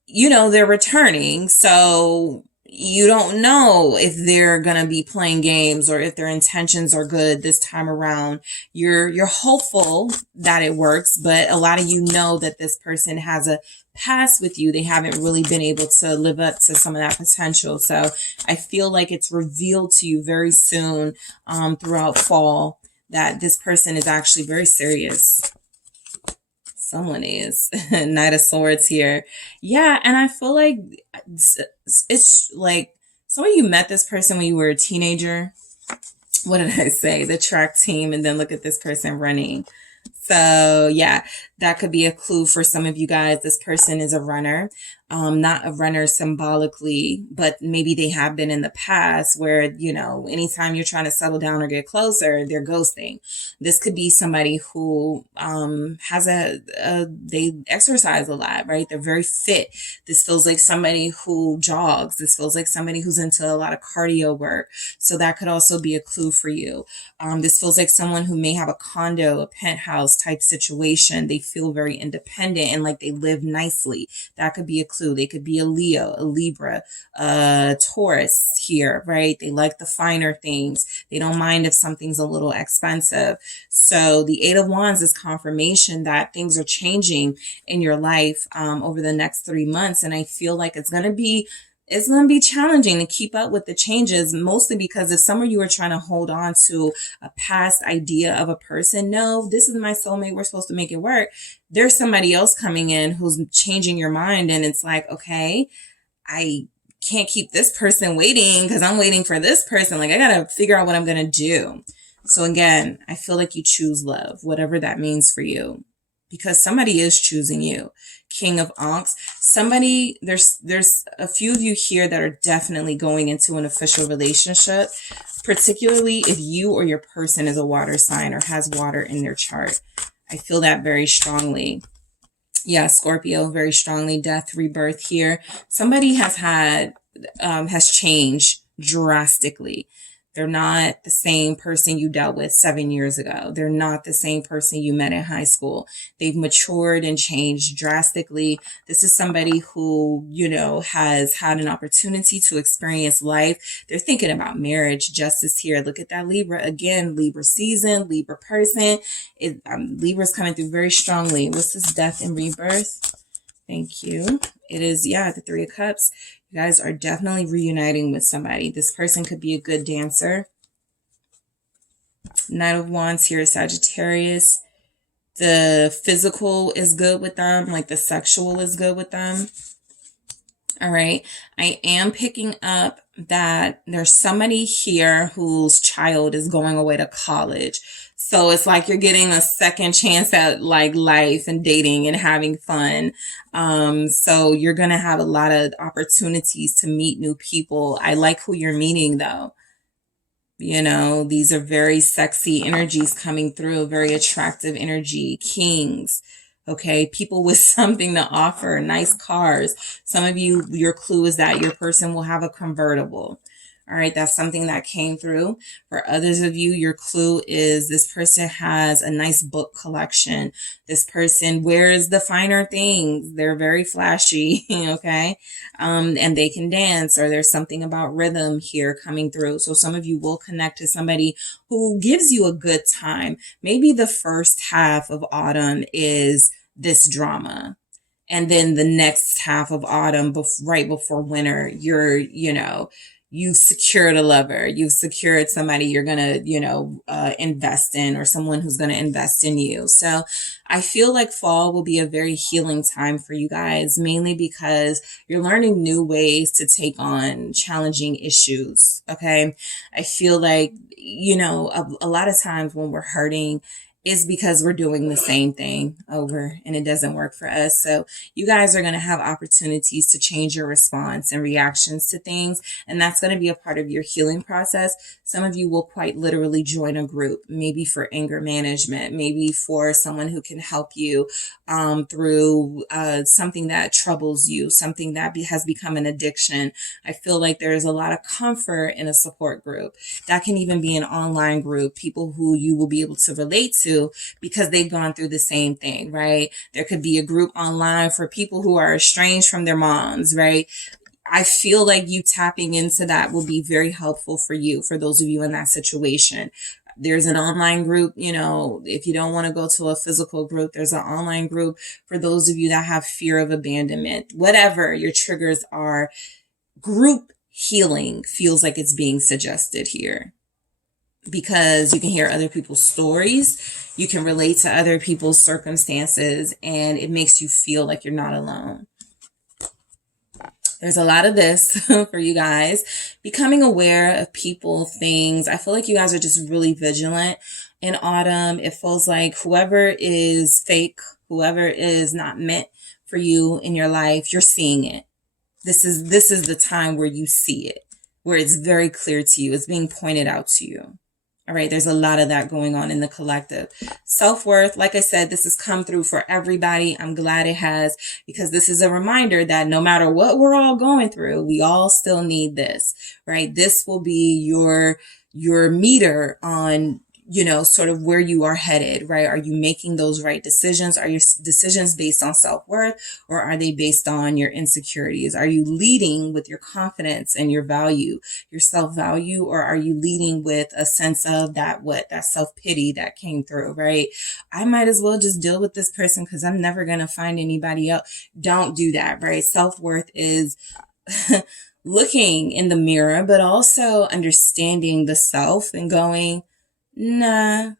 you know, they're returning. So you don't know if they're going to be playing games or if their intentions are good this time around. You're hopeful that it works, but a lot of you know that this person has a past with you. They haven't really been able to live up to some of that potential. So I feel like it's revealed to you very soon, throughout fall, that this person is actually very serious. Someone is. Knight of Swords here. Yeah, and I feel like it's like some of you met this person when you were a teenager. What did I say? The track team, and then look at this person running. So yeah, that could be a clue for some of you guys. This person is a runner. Not a runner symbolically, but maybe they have been in the past where, you know, anytime you're trying to settle down or get closer, they're ghosting. This could be somebody who has they exercise a lot, right? They're very fit. This feels like somebody who jogs. This feels like somebody who's into a lot of cardio work. So that could also be a clue for you. This feels like someone who may have a condo, a penthouse type situation. They feel very independent and like they live nicely. That could be a clue. They could be a Leo, a Libra, Taurus here, right? They like the finer things. They don't mind if something's a little expensive. So the 8 of Wands is confirmation that things are changing in your life over the next 3 months. And I feel like it's going to be challenging to keep up with the changes, mostly because if some of you are trying to hold on to a past idea of a person, no, this is my soulmate, we're supposed to make it work. There's somebody else coming in who's changing your mind. And it's like, okay, I can't keep this person waiting because I'm waiting for this person. Like I got to figure out what I'm going to do. So again, I feel like you choose love, whatever that means for you, because somebody is choosing you. King of Ankhs. somebody, there's a few of you here that are definitely going into an official relationship, particularly if you or your person is a water sign or has water in their chart. I feel that very strongly. Yeah, Scorpio, very strongly. Death, rebirth here. Somebody has changed drastically. They're not the same person you dealt with 7 years ago. They're not the same person you met in high school. They've matured and changed drastically. This is somebody who, you know, has had an opportunity to experience life. They're thinking about marriage, justice here. Look at that Libra again, Libra season, Libra person. Libra's coming through very strongly. What's this? Death and rebirth. Thank you. It is, yeah, the Three of Cups. You guys are definitely reuniting with somebody. This person could be a good dancer. Knight of Wands here, Sagittarius. The physical is good with them, like the sexual is good with them. All right. I am picking up that there's somebody here whose child is going away to college. So it's like you're getting a second chance at like life and dating and having fun. So you're going to have a lot of opportunities to meet new people. I like who you're meeting though. You know, these are very sexy energies coming through, very attractive energy, kings. Okay, people with something to offer, nice cars. Some of you, your clue is that your person will have a convertible. All right, that's something that came through. For others of you, your clue is this person has a nice book collection. This person wears the finer things. They're very flashy, okay? And they can dance, or there's something about rhythm here coming through. So some of you will connect to somebody who gives you a good time. Maybe the first half of autumn is this drama. And then the next half of autumn, right before winter, you've secured a lover. You've secured somebody you're going to, invest in, or someone who's going to invest in you. So I feel like fall will be a very healing time for you guys, mainly because you're learning new ways to take on challenging issues. Okay. I feel like, a lot of times when we're hurting, is because we're doing the same thing over and it doesn't work for us. So you guys are going to have opportunities to change your response and reactions to things. And that's going to be a part of your healing process. Some of you will quite literally join a group, maybe for anger management, maybe for someone who can help you through something that troubles you, something that has become an addiction. I feel like there is a lot of comfort in a support group. That can even be an online group, people who you will be able to relate to because they've gone through the same thing, right? There could be a group online for people who are estranged from their moms, right? I feel like you tapping into that will be very helpful for you, for those of you in that situation. There's an online group, if you don't want to go to a physical group, there's an online group for those of you that have fear of abandonment. Whatever your triggers are, group healing feels like it's being suggested here. Because you can hear other people's stories, you can relate to other people's circumstances, and it makes you feel like you're not alone. There's a lot of this for you guys. Becoming aware of people, things. I feel like you guys are just really vigilant in autumn. It feels like whoever is fake, whoever is not meant for you in your life, you're seeing it. This is the time where you see it, where it's very clear to you. It's being pointed out to you. All right, there's a lot of that going on in the collective. Self-worth, like I said, this has come through for everybody. I'm glad it has, because this is a reminder that no matter what we're all going through, we all still need this, right? This will be your meter on, sort of where you are headed, right? Are you making those right decisions? Are your decisions based on self-worth, or are they based on your insecurities? Are you leading with your confidence and your value, your self-value, or are you leading with a sense of that self-pity that came through, right? I might as well just deal with this person because I'm never going to find anybody else. Don't do that, right? Self-worth is looking in the mirror, but also understanding the self and going, nah,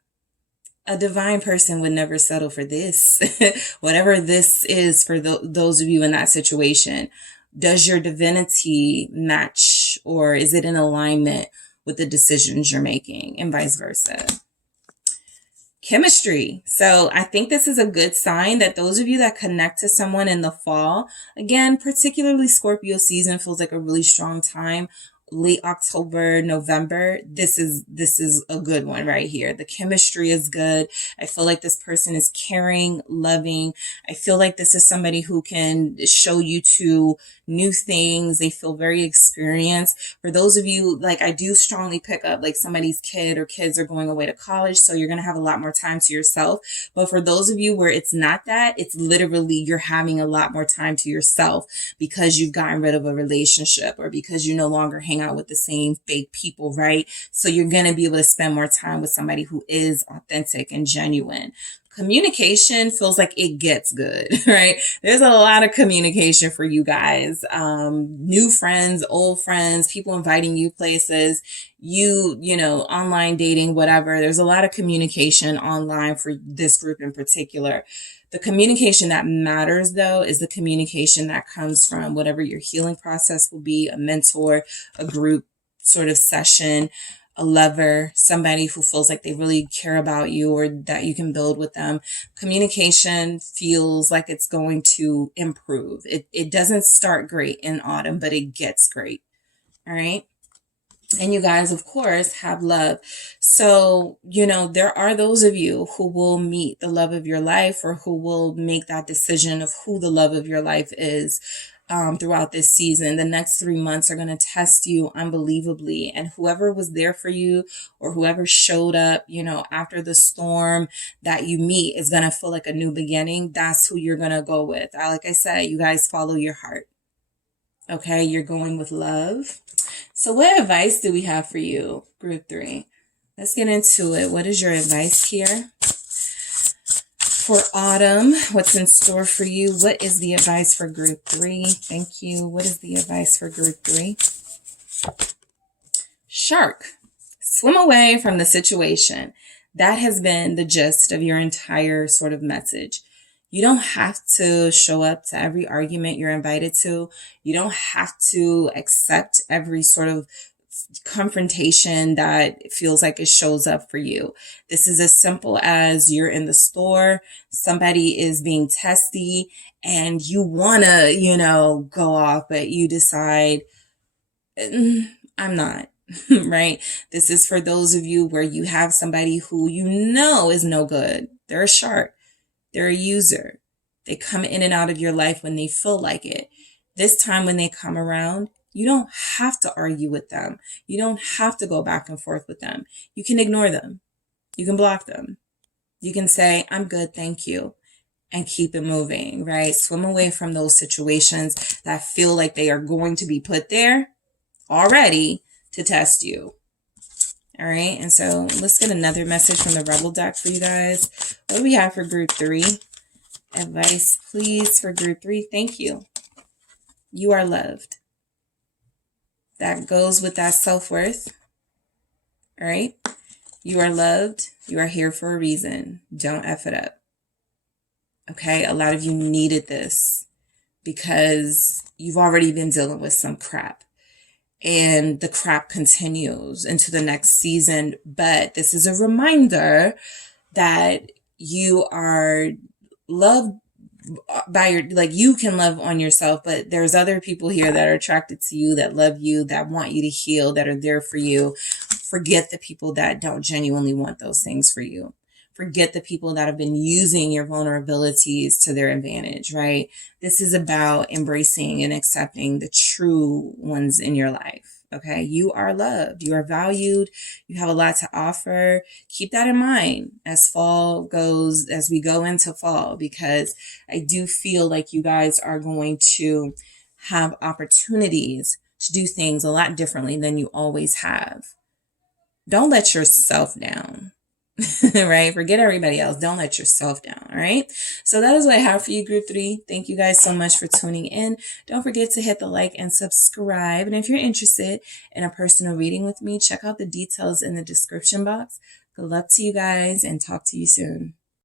a divine person would never settle for this. Whatever this is for those of you in that situation, does your divinity match, or is it in alignment with the decisions you're making, and vice versa? chemistry. So I think this is a good sign that those of you that connect to someone in the fall, again, particularly Scorpio season feels like a really strong time. Late October, November, this is a good one right here. The chemistry is good. I feel like this person is caring, loving. I feel like this is somebody who can show you to new things. They feel very experienced. For those of you, like, I do strongly pick up like somebody's kid or kids are going away to college, so you're going to have a lot more time to yourself. But for those of you where it's not that, it's literally you're having a lot more time to yourself because you've gotten rid of a relationship or because you no longer hang out with the same fake people, right? So you're going to be able to spend more time with somebody who is authentic and genuine. Communication feels like it gets good, right? There's a lot of communication for you guys. New friends, old friends, people inviting you places, you know, online dating, whatever. There's a lot of communication online for this group in particular. The communication that matters, though, is the communication that comes from whatever your healing process will be, a mentor, a group sort of session, a lover, somebody who feels like they really care about you or that you can build with them. Communication feels like it's going to improve. It doesn't start great in autumn, but it gets great. All right. And you guys, of course, have love. So, you know, there are those of you who will meet the love of your life or who will make that decision of who the love of your life is throughout this season. The next 3 months are going to test you unbelievably. And whoever was there for you or whoever showed up, you know, after the storm that you meet is going to feel like a new beginning. That's who you're going to go with. Like I said, you guys follow your heart. Okay, you're going with love. So what advice do we have for you, group 3? Let's get into it. What is your advice here for autumn? What's in store for you? What is the advice for group 3? Thank you. What is the advice for group 3? Shark. Swim away from the situation. That has been the gist of your entire sort of message. You don't have to show up to every argument you're invited to. You don't have to accept every sort of confrontation that feels like it shows up for you. This is as simple as you're in the store, somebody is being testy, and you want to, you know, go off, but you decide, I'm not. Right? This is for those of you where you have somebody who you know is no good. They're a shark. They're a user. They come in and out of your life when they feel like it. This time when they come around, you don't have to argue with them. You don't have to go back and forth with them. You can ignore them. You can block them. You can say, I'm good, thank you, and keep it moving, right? Swim away from those situations that feel like they are going to be put there already to test you. All right, and so let's get another message from the Rebel deck for you guys. What do we have for group 3? Advice, please, for group 3. Thank you. You are loved. That goes with that self-worth. All right, you are loved. You are here for a reason. Don't F it up. Okay, a lot of you needed this because you've already been dealing with some crap. And the crap continues into the next season. But this is a reminder that you are loved by your, like, you can love on yourself, but there's other people here that are attracted to you, that love you, that want you to heal, that are there for you. Forget the people that don't genuinely want those things for you. Forget the people that have been using your vulnerabilities to their advantage, right? This is about embracing and accepting the true ones in your life, okay? You are loved. You are valued. You have a lot to offer. Keep that in mind as fall goes, as we go into fall, because I do feel like you guys are going to have opportunities to do things a lot differently than you always have. Don't let yourself down. Right? Forget everybody else. Don't let yourself down. All right. So that is what I have for you, group 3. Thank you guys so much for tuning in. Don't forget to hit the like and subscribe. And if you're interested in a personal reading with me, check out the details in the description box. Good luck to you guys and talk to you soon.